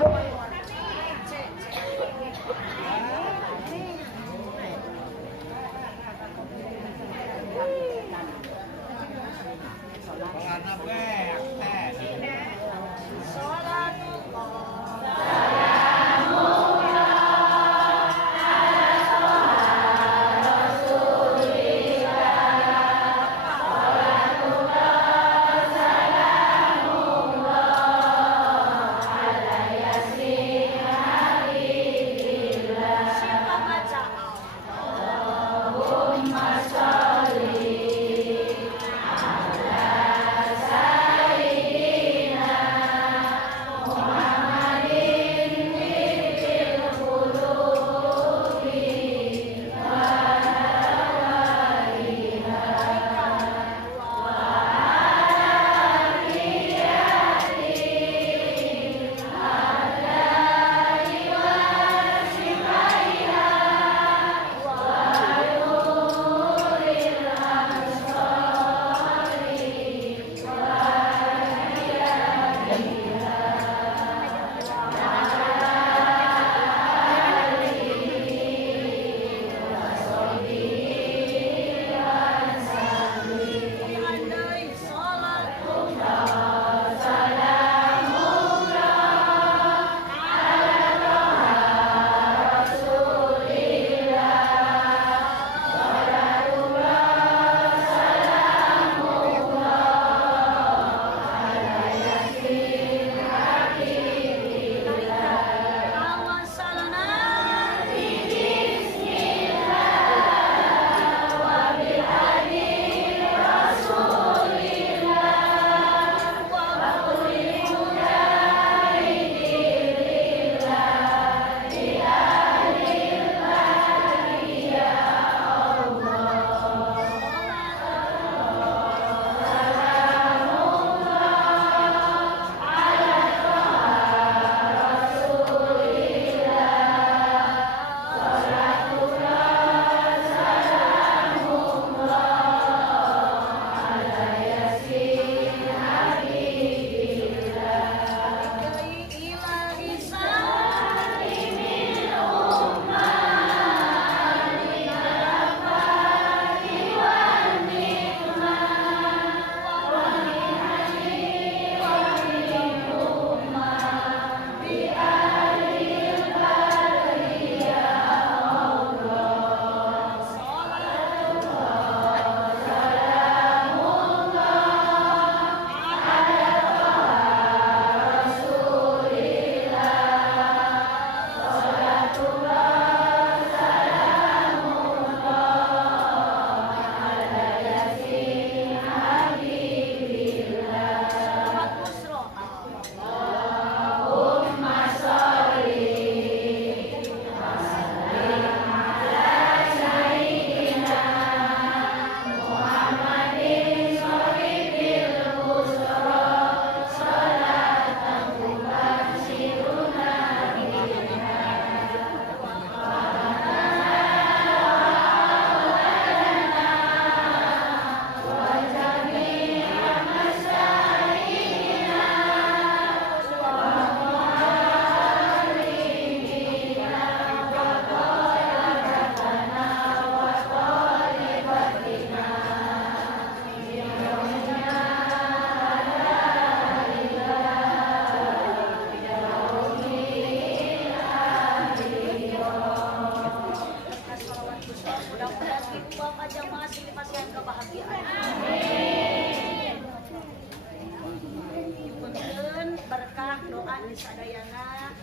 sadayana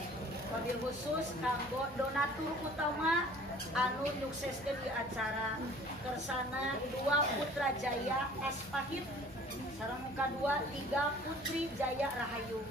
wabil khusus kanggo donatur utama anu nyukseskeun di acara kersana 2 Putra Jaya Aspahit sareng kadua 3 Putri Jaya Rahayu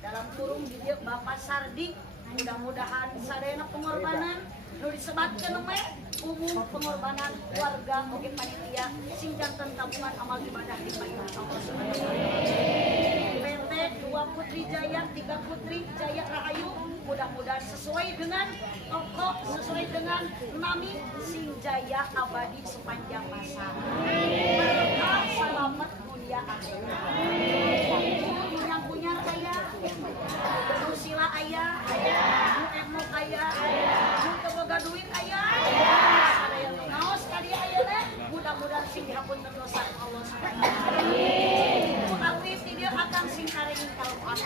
dalam kurung di dieu Bapak Sardi mudah-mudahan sadayana pengorbanan nu disebatkeun mah umum pengorbanan warga oge panitia sing janten tabungan amal ibadah di payung Allah Subhanahu wa taala. PT 2 Putri Jaya 3 Putri Jaya Rahayu mudah-mudahan sesuai dengan tokoh sesuai dengan nami sing jaya abadi sepanjang masa. Berkah selamat dunia akhirat. Yang punya aya, Susila aya, nu emok aya, nu teboga duit aya. Sadaya nu ngaos kali aya teh mudah-mudahan sing dihapunten dosa Allah Subhanahu wa taala. Mugi ti dieu akan sing karengin manfaat.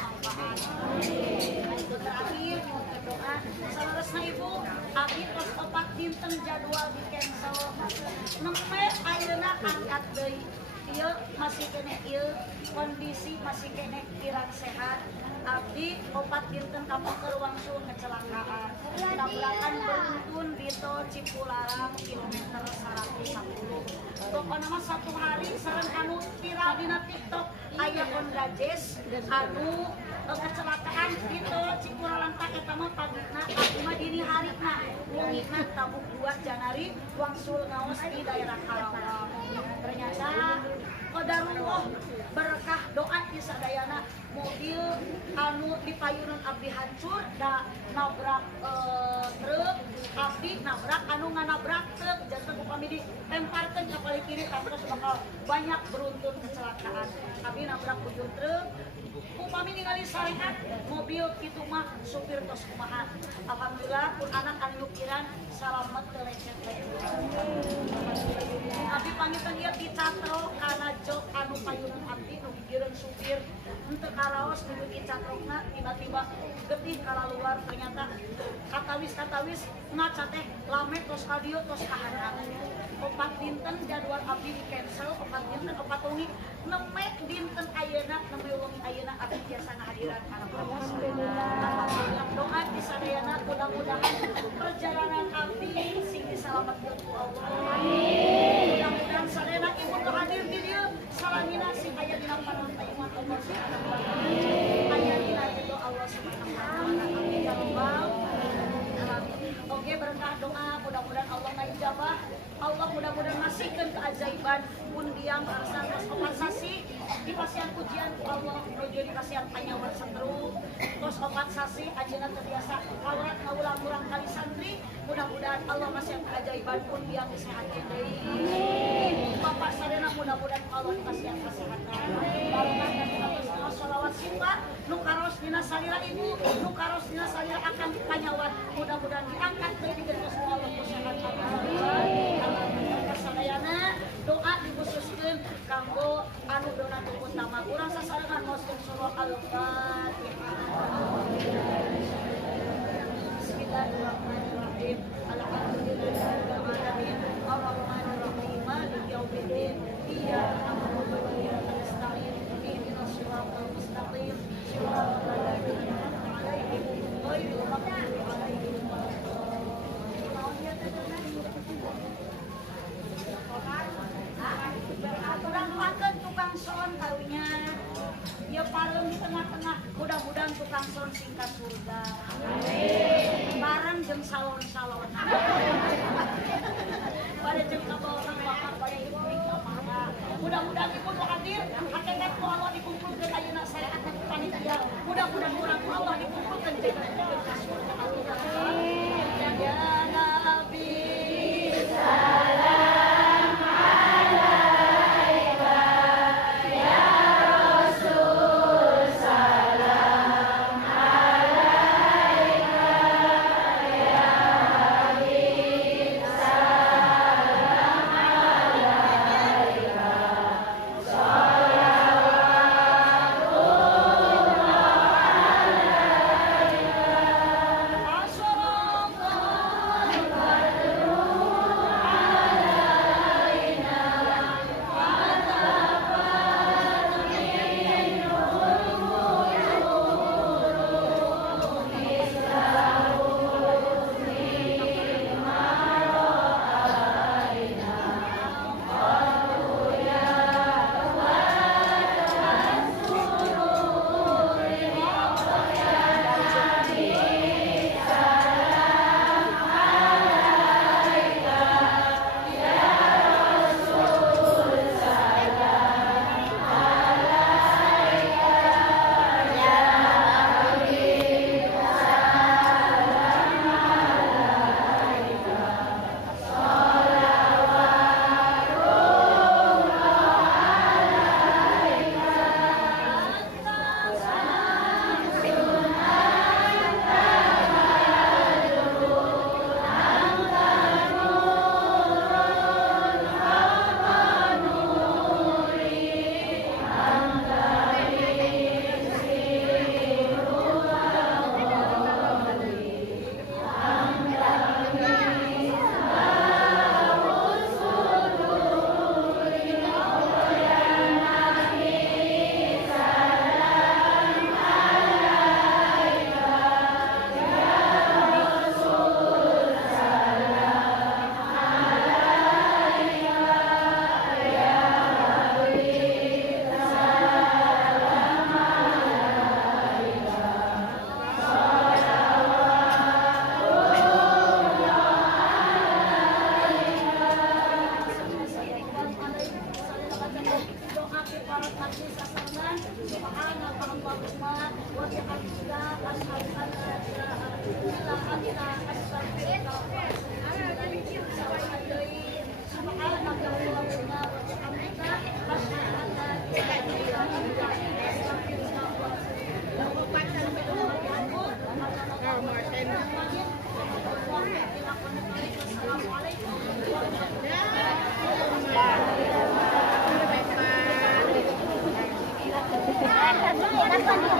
Itu terakhir kita doa salerosna Ibu abdi tos 4 dinten jadwal di cancel. Nempe ayeuna angkat deui. Ieu masih kene ieu kondisi masih kene kirang sehat. Abdi 4 dinten kapungkur wangsul kecelakaan. Tabrakan beruntun di tol Cipularang kilometer 110. Pokona mah 1 hari sareng anu viral dina TikTok aya Honda Jazz anu kecelakaan di tol Cipularang eta mah pagina abdi mah dini harina wongina tabuk 2 Janari wangsul ngaos di daerah Karawang. Ternyata qadarullah berkah doa di sadayana mobil anu di payunan abdi hancur da nabrak truk abdi nabrak anu nganabrak truk janten upami ditemparkeun ka paling kiri terus bakal banyak beruntun kecelakaan. Abdi nabrak ujung truk upami ningali syariat mobil kitu mah supir tos kumaha. Alhamdulillah pun anak anu yukiran salamet teu lecet-lecet. Abdi pangitan ieu dicatro kana jok anu payunan abdi nu gigireun supir henteu karaos nu dicatrokna tiba-tiba getih kalaluar ternyata katawis ngaca teh lame tos audio tos kahanan. 4 dinten jadwal abdi di cancel 4 dinten 4 wengi neme dinten ayeuna neme wengi ayeuna abdi tiasa ngahadiran kana alhamdulillah doa di sadayana mudah-mudahan perjalanan abdi sing disalametkeun ku Allah. Mudah-mudahan sadayana ibu nu hadir di dieu salangina sing aya dina panonton iman Allah Subhanahu wa taala. Aya dina ridho Allah Subhanahu wa taala. Amin ya rabbal alamin. Oke berkah doa mudah-mudahan Allah ngajabah. Allah mudah-mudahan masihkeun keajaiban undiang arsan tos sasi di pasian pujian ku Allah nuju di pasian panyawan seteru tos 4 sasi ajeuna teu biasa kawrat ngaulang urang kali santri mudah-mudahan Allah masih keajaiban undiang disehatkeun deui. Bapak sadana mudah-mudahan Allah pasian kesehatan. Barokah dina sholawat sifat nu karos dina salira ibu nu karos dina salira akan panyawan mudah-mudahan diangkat deui digeus ku Allah kesehatan. Sadayana doa dikhususkeun kanggo anu donatur utama urang sasarengan mosok surah Al-Fatihah. Bismillahirrahmanirrahim. Alhamdulillahirabbil alamin. Arrahmanir rahim. Maliki yaumiddin. Iyyaka na'budu wa iyyaka nasta'in. Ihdinas siratal mustaqim. Siratal ladzina an'amta 'alaihim ghairil maghdubi 'alaihim kurang makan tukang son karunya dia paling di tengah-tengah mudah-mudahan tukang son singkat surga bareng jeung salon-salon pada jeung kabawasan bakar pada ibu kamana mudah-mudahan ibu nu hadir hakikat ku Allah dikumpulkeun ayeuna syariat panitia mudah-mudahan urang ku Allah dikumpulkeun jeung ka surga ya Nabi salam alaika ya Rasul salam alaika ya Habib salam alaika salawatullah alaika syafaat majlis sasaran subhanaka Allahumma wa bihamdika asyhadu an la ilaha illa anta astaghfiruka wa atubu ilaik. Subhanaka Allahumma wa bihamdika asyhadu an la ilaha illa anta astaghfiruka wa Assalamualaikum warahmatullahi wabarakatuh.